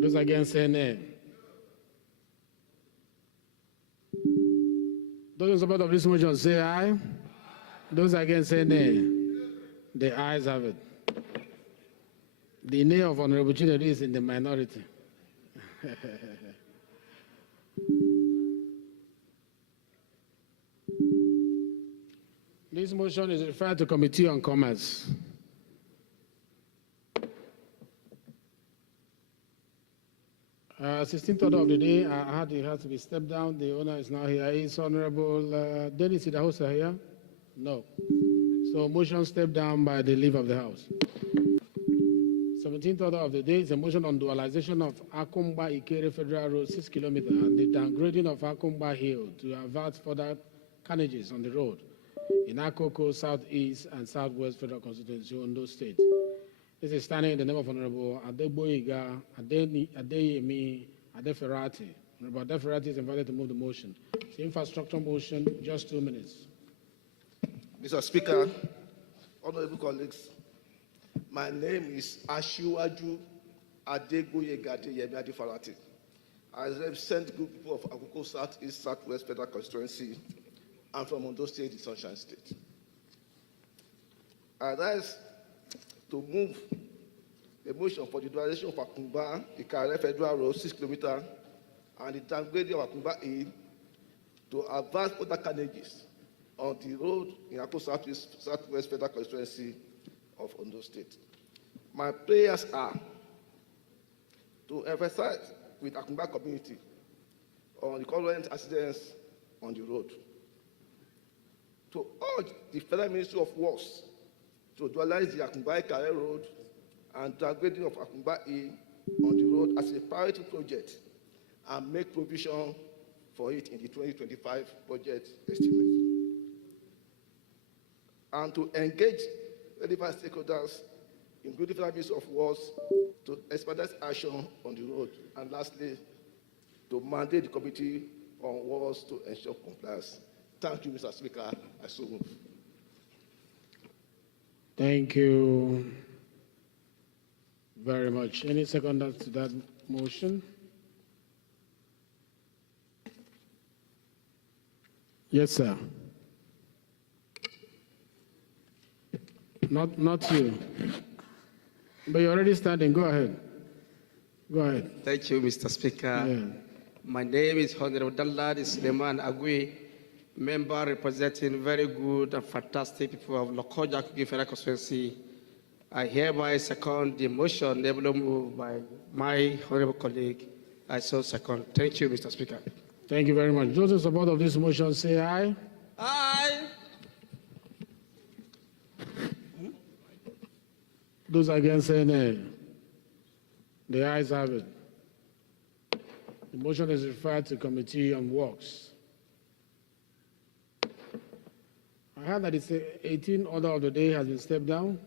Those against say nay. Those in support of this motion say aye. Those against say nay. The ayes have it. The nay of Honorable Chinedu is in the minority. This motion is referred to Committee on Commerce. 16th order of the day, it has to be stepped down. The owner is now here. Is Honorable Dennis Idahosa here? No. So motion stepped down by the leave of the House. 17th order of the day is a motion on dualization of Akumba Ikere Federal Road 6 km and the downgrading of Akumba Hill to avert further carnages on the road in Akoko, Southeast and Southwest Federal Constituency, Ondo State. This is standing in the name of Honorable Adeboyiga Adeyemi Adeferati. Honorable Adeferati is invited to move the motion. It's an infrastructure motion, just 2 minutes. Mr. Speaker, honorable colleagues, my name is Ashiwaju Adegoyega Adeyemi Adeferati. I represent group people of Akoko Southeast Southwest Federal Constituency. I'm from Ondo State, the Sunshine State. I rise to move a motion for the dualization of Akumba, Ikare Federal Road 6 km, and the downgrading of Akumba Hill to avert further carnages on the road in Akoko Southwest Federal Constituency of Ondo State. My prayers are to emphasize with Akumba community on the current accidents on the road, to urge the Federal Ministry of Works to dualize the Akumba Ikare Road and downgrading of Akumba Hill on the road as a priority project and make provision for it in the 2025 budget estimate. And to engage relevant stakeholders, including Federal Ministry of Works, to expedite action on the road. And lastly, to mandate the Committee on Works to ensure compliance. Thank you, Mr. Speaker. I so move. Thank you very much. Any seconders to that motion? Yes, sir. Not you. But you're already standing. Go ahead. Go ahead. Thank you, Mr. Speaker. Yeah. My name is Honorable Dalladi Suleiman Agui, member representing very good and fantastic people of Lokoja Kogi Federal Constituency. I hereby second the motion ably moved by my honorable colleague. I so second. Thank you, Mr. Speaker. Thank you very much. Those in support of this motion say aye. Aye. Those against say nay. The ayes have it. The motion is referred to Committee on Works. I heard that it's 18th order of the day has been stepped down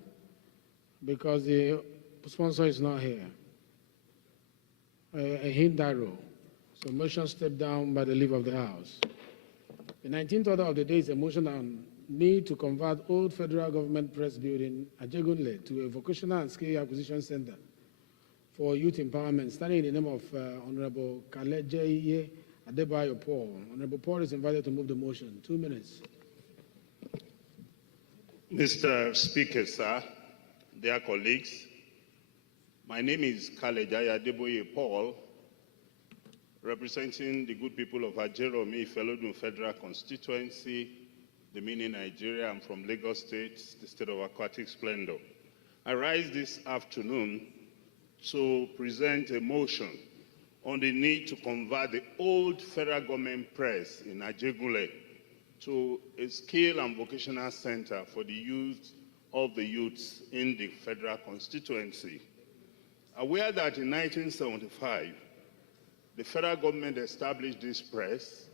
because the sponsor is not here. A hint arrow. So motion stepped down by the leave of the House. The 19th order of the day is a motion on need to convert old federal government press building at Jegunle to a vocational and skill acquisition center for youth empowerment, standing in the name of Honorable Kaleje Adebayo Paul. Honorable Paul is invited to move the motion. 2 minutes. Mr. Speaker, sir, dear colleagues, my name is Kaleje Adeboye Paul, representing the good people of Ajeromi Felodun Federal Constituency, the Mini Nigeria. I'm from Lagos State, the state of aquatic splendor. I rise this afternoon to present a motion on the need to convert the old federal government press in Ajegunle to a skill and vocational center for the youth of the youths in the federal constituency. Aware that in 1975, the federal government established this press,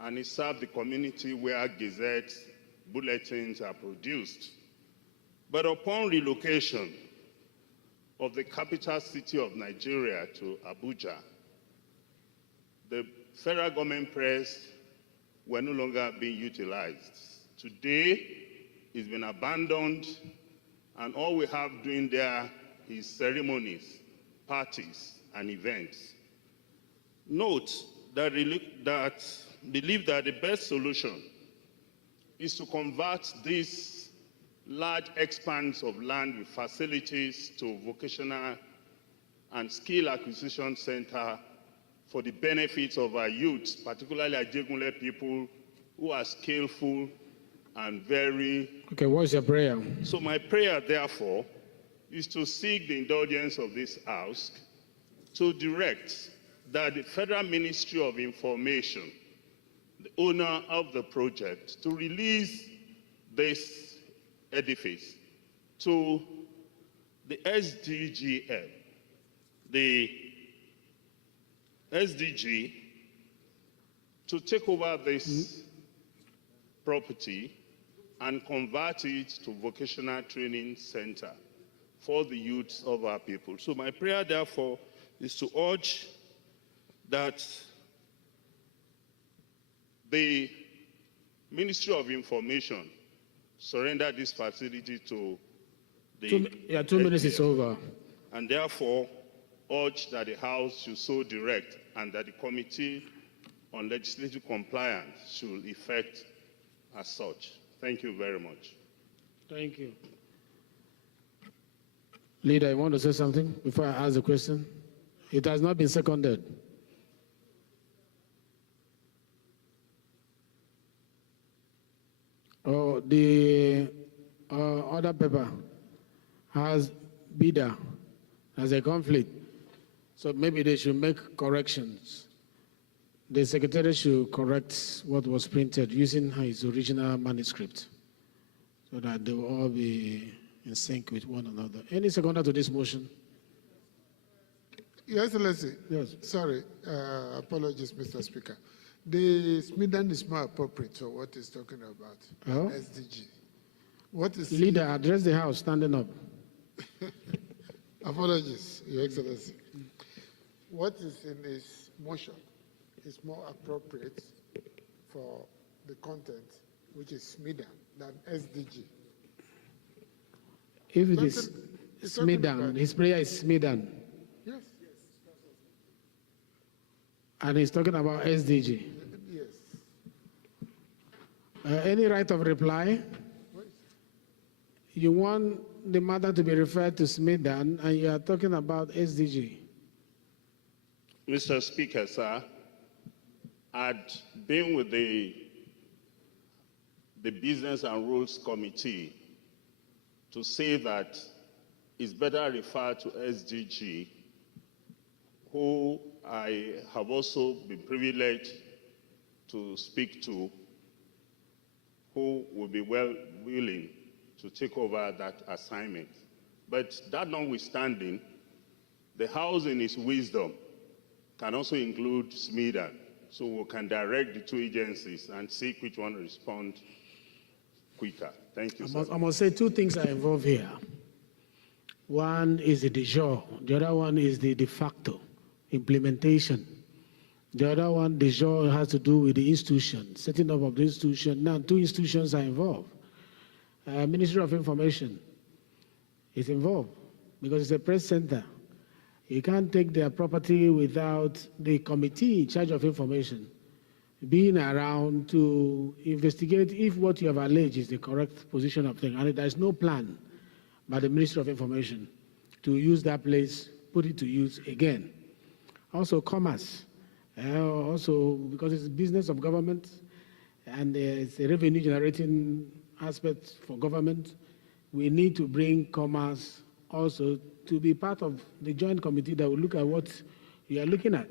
and it served the community where gazettes, bulletins are produced. But upon relocation of the capital city of Nigeria to Abuja, the federal government press were no longer being utilized. Today, it's been abandoned, and all we have doing there is ceremonies, parties, and events. Note that believe that the best solution is to convert this large expanse of land with facilities to vocational and skill acquisition center for the benefits of our youth, particularly our Ajegunle people who are skillful and very... Okay, what's your prayer? So my prayer, therefore, is to seek the indulgence of this House to direct that the Federal Ministry of Information, the owner of the project, to release this edifice to the SDGF, the SDG, to take over this property and convert it to vocational training center for the youth of our people. So my prayer, therefore, is to urge that the Ministry of Information surrender this facility to the... 2 minutes is over. And therefore, urge that the House should so direct and that the Committee on Legislative Compliance should effect as such. Thank you very much. Thank you. Leader, you want to say something before I ask the question? It has not been seconded. Oh, the other paper has bidder as a conflict. So maybe they should make corrections. The secretary should correct what was printed using his original manuscript so that they will all be in sync with one another. Any seconder to this motion? Your Excellency. Yes. Sorry, apologies, Mr. Speaker. The Smidan is more appropriate for what he's talking about. Oh? SDG. What is Leader, address the House standing up. Apologies, Your Excellency. What is in this motion is more appropriate for the content, which is Smidan, than SDG. If it is Smidan, his prayer is Smidan. Yes. And he's talking about SDG. Yes. Any right of reply? You want the matter to be referred to Smidan, and you are talking about SDG. Mr. Speaker, sir, I'd been with the Business and Rules Committee to say that it's better referred to SDG, who I have also been privileged to speak to, who will be willing to take over that assignment. But that notwithstanding, the House in its wisdom can also include SMIDA, so we can direct the two agencies and see which one responds quicker. Thank you, sir. I must say two things are involved here. One is the de jure, the other one is the de facto implementation. The other one, de jure, has to do with the institution, setting up of the institution. Now, two institutions are involved. Ministry of Information is involved because it's a press center. You can't take their property without the committee in charge of information being around to investigate if what you have alleged is the correct position of things. And there is no plan by the Ministry of Information to use that place, put it to use again. Also, commerce. Also, because it's business of government and it's a revenue generating aspect for government, we need to bring commerce also to be part of the joint committee that will look at what you are looking at.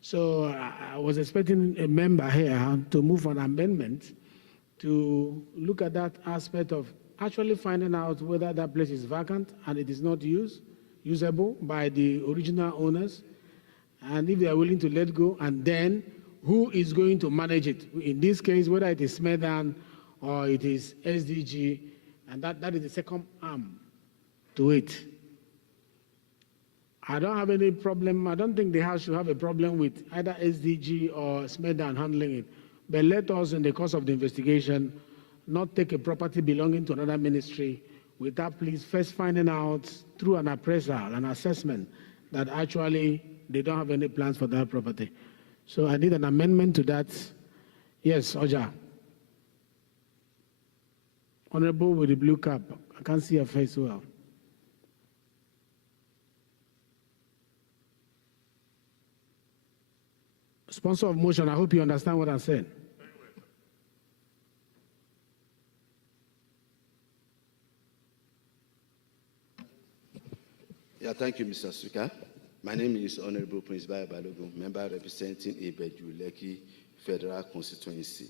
So I was expecting a member here to move an amendment to look at that aspect of actually finding out whether that place is vacant and it is not usable by the original owners, and if they are willing to let go, and then who is going to manage it? In this case, whether it is Smedan or it is SDG, and that is the second arm to it. I don't have any problem. I don't think the House should have a problem with either SDG or Smedan handling it. But let us, in the course of the investigation, not take a property belonging to another ministry without please first finding out through an appraisal, an assessment, that actually they don't have any plans for that property. So I need an amendment to that. Yes, Oja. Honorable with the blue cap. I can't see your face well. Sponsor of motion, I hope you understand what I'm saying. Yeah, thank you, Mr. Speaker. My name is Honorable Prince Bayo Balogun, member representing Ibeju Lekki Federal Constituency.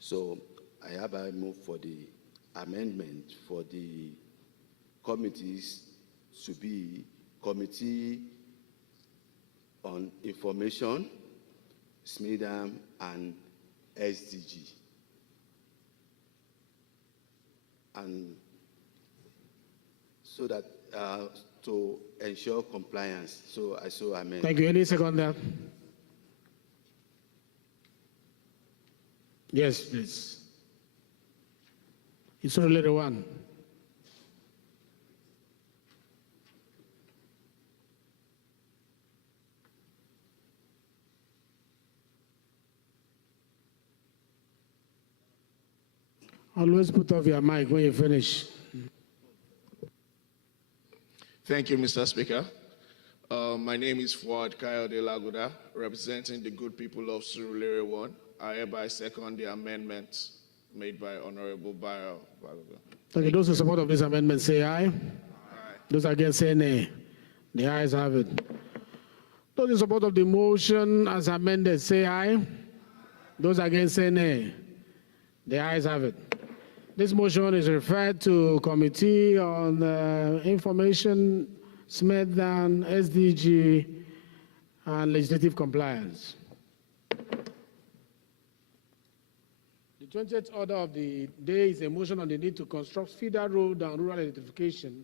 So I hereby move for the amendment for the committees to be Committee on Information, SMIDAM, and SDG. And so that to ensure compliance. So I so amend. Thank you. Any second there? Yes, please. It's only little one. Always put off your mic when you finish. Thank you, Mr. Speaker. My name is Fuad Kayode Laguda, representing the good people of Surulere 1. I hereby second the amendment made by Honorable Bayo Balogun. Okay, those in support of this amendment say aye. Aye. Those against say nay. The ayes have it. Those in support of the motion as amended say aye. Those against say nay. The ayes have it. This motion is referred to Committee on Information, SMEDAN, SDG, and Legislative Compliance. The 20th order of the day is a motion on the need to construct feeder road and rural electrification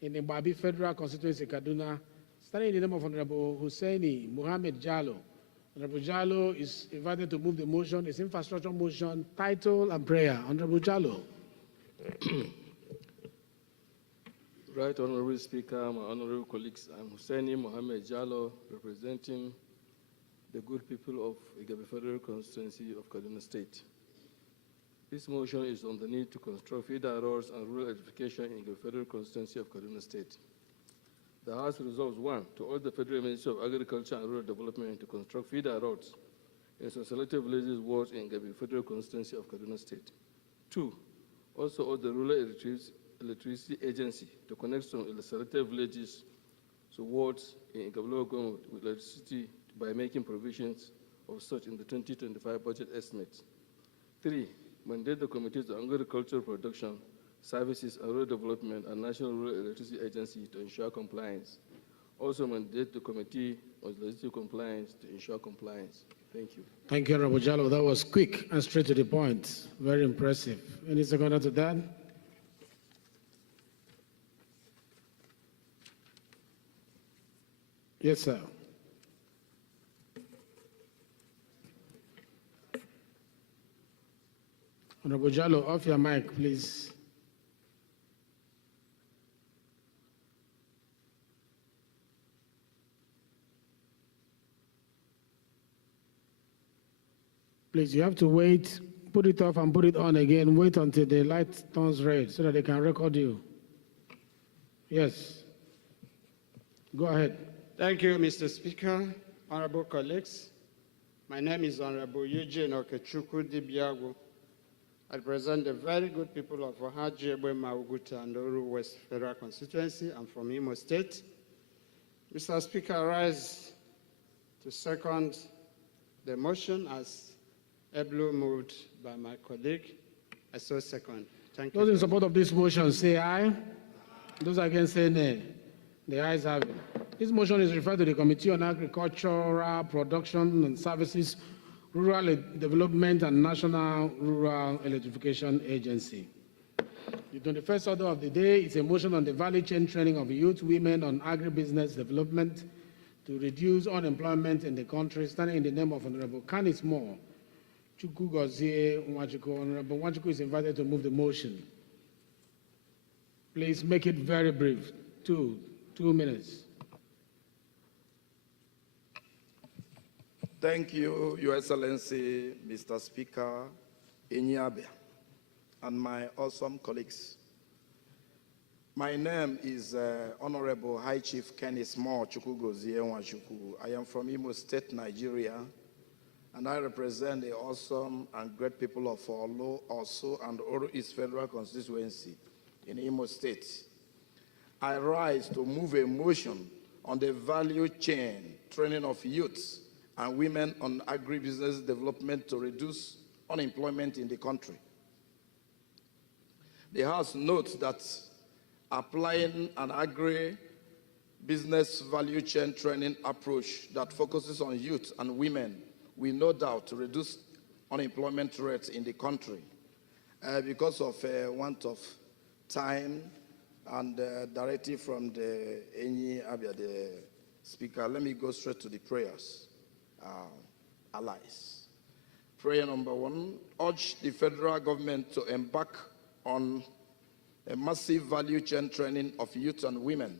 in the Babi Federal Constituency, Kaduna, standing in the name of Honorable Hussaini Mohammed Jallo. Honorable Jallo is invited to move the motion. It's infrastructure motion, title, and prayer. Honorable Jallo. Right, Honorable Speaker, my honorable colleagues, I'm Hussaini Mohammed Jallo, representing the good people of Igabi Federal Constituency of Kaduna State. This motion is on the need to construct feeder roads and rural electrification in the Federal Constituency of Kaduna State. The House resolves 1, to order the Federal Ministry of Agriculture and Rural Development to construct feeder roads in some selected villages wards in Gabi Federal Constituency of Kaduna State. 2, also order the Rural Electricity Agency to connect some selected villages to wards in Gabi government with electricity by making provisions of such in the 2025 budget estimates. 3, mandate the Committees on Agricultural Production, Services and Rural Development and National Rural Electricity Agency to ensure compliance. Also mandate the Committee on Legislative Compliance to ensure compliance. Thank you. Thank you, Honorable Jallo. That was quick and straight to the point. Very impressive. Any seconder to that? Yes, sir. Honorable Jallo, off your mic, please. Please, you have to wait, put it off and put it on again. Wait until the light turns red so that they can record you. Yes. Go ahead. Thank you, Mr. Speaker, honorable colleagues. My name is Honorable Eugene Okechukwu Dibiago. I represent the very good people of Ohajiegbe, Mauguta, and Oru West Federal Constituency. I'm from Imo State. Mr. Speaker, I rise to second the motion as ably moved by my colleague. I so second. Thank you. Those in support of this motion say aye. Those against say nay. The ayes have it. This motion is referred to the Committee on Agricultural Production and Services, Rural Development and National Rural Electrification Agency. The 21st order of the day is a motion on the value chain training of youth women on agribusiness development to reduce unemployment in the country, standing in the name of Honorable Canis Moore. Chukwu Gozie Nwachukwu. Honorable Nwachukwu is invited to move the motion. Please make it very brief. Two minutes. Thank you, Your Excellency, Mr. Speaker, Enyiabe, and my awesome colleagues. My name is Honorable High Chief Kenneth Moore Chukwu Gozie Nwachukwu. I am from Imo State, Nigeria, and I represent the awesome and great people of Olo, Osu, and Oro East Federal Constituency in Imo State. I rise to move a motion on the value chain training of youths and women on agribusiness development to reduce unemployment in the country. The House notes that applying an agri-business value chain training approach that focuses on youth and women will no doubt reduce unemployment rates in the country. Because of want of time and directive from the Enyiabe, the Speaker, let me go straight to the prayers. Allies. Prayer number 1, urge the federal government to embark on a massive value chain training of youth and women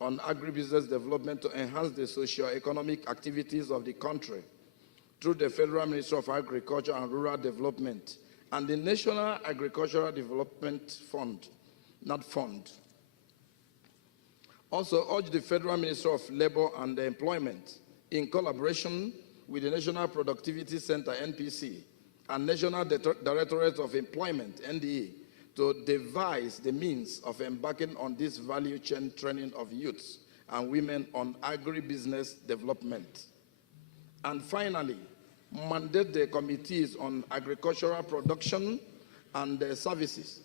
on agribusiness development to enhance the socio-economic activities of the country through the Federal Ministry of Agriculture and Rural Development and the National Agricultural Development Fund, not fund. Also urge the Federal Ministry of Labor and Employment in collaboration with the National Productivity Center, NPC, and National Directorate of Employment, NDE, to devise the means of embarking on this value chain training of youths and women on agribusiness development. And finally, mandate the committees on agricultural production and services,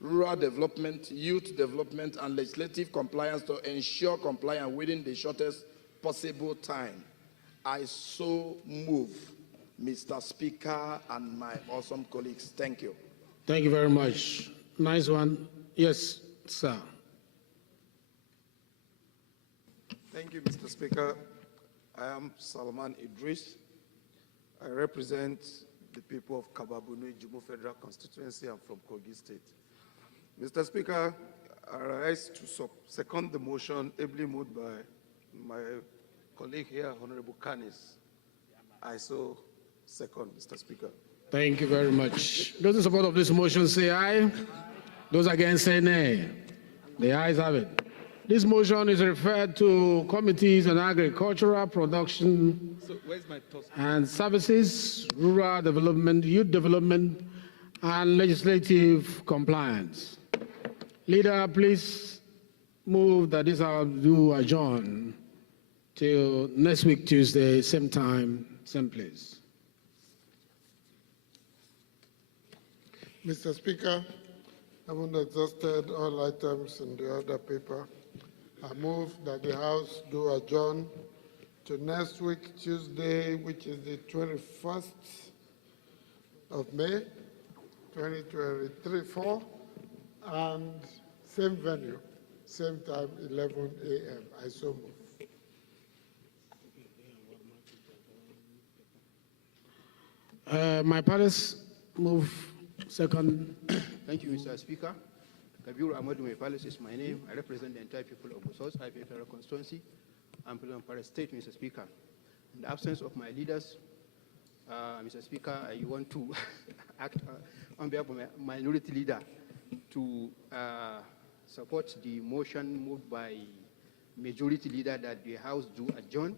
rural development, youth development, and legislative compliance to ensure compliance within the shortest possible time. I so move, Mr. Speaker and my awesome colleagues. Thank you. Thank you very much. Nice one. Yes, sir. Thank you, Mr. Speaker. I am Salman Idris. I represent the people of Kababunu, Jumu Federal Constituency. I'm from Kogi State. Mr. Speaker, I rise to second the motion ably moved by my colleague here, Honorable Canis. I so second, Mr. Speaker. Thank you very much. Those in support of this motion say aye. Those against say nay. The ayes have it. This motion is referred to committees on agricultural production and services, rural development, youth development, and legislative compliance. Leader, please move that this House do adjourn till next week, Tuesday, same time, same place. Mr. Speaker, having exhausted all items in the other paper, I move that the House do adjourn to next week, Tuesday, which is the 21st of May, 2023, and same venue, same time, 11 a.m. I so move. My parties move second. Thank you, Mr. Speaker. Kabiru Ahmadu Palace is my name. I represent the entire people of Gusau Federal Constituency. I'm from Paris State, Mr. Speaker. In the absence of my leaders, Mr. Speaker, I want to act on behalf of my minority leader to support the motion moved by majority leader that the House do adjourn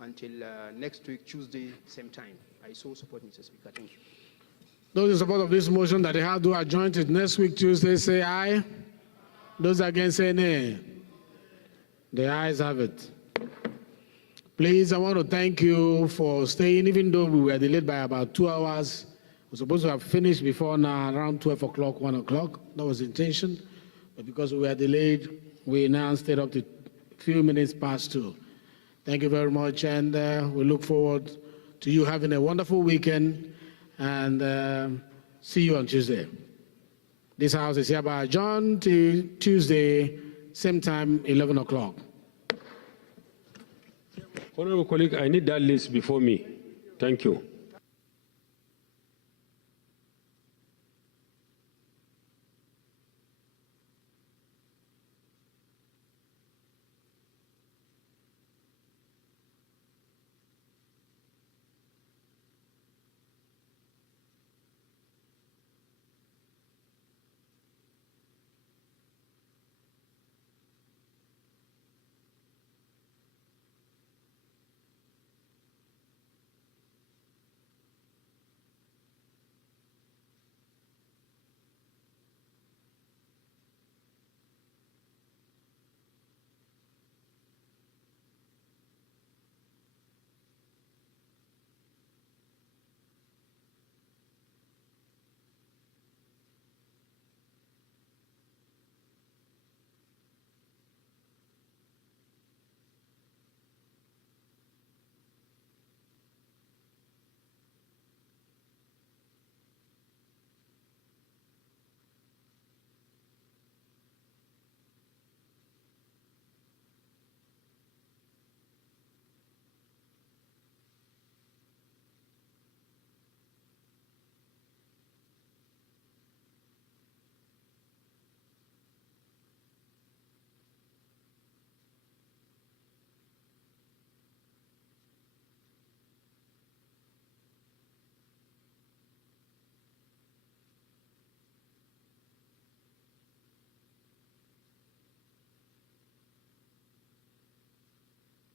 until next week, Tuesday, same time. I so support, Mr. Speaker. Thank you. Those in support of this motion that the House do adjourn till next week, Tuesday, say aye. Those against say nay. The ayes have it. Please, I want to thank you for staying, even though we were delayed by about 2 hours. We're supposed to have finished before now, around 12 o'clock, 1 o'clock. That was the intention. But because we were delayed, we now stayed up to few minutes past 2. Thank you very much, and we look forward to you having a wonderful weekend, and see you on Tuesday. This house is hereby adjourned to Tuesday, same time, 11 o'clock. Honorable colleague, I need that list before me. Thank you.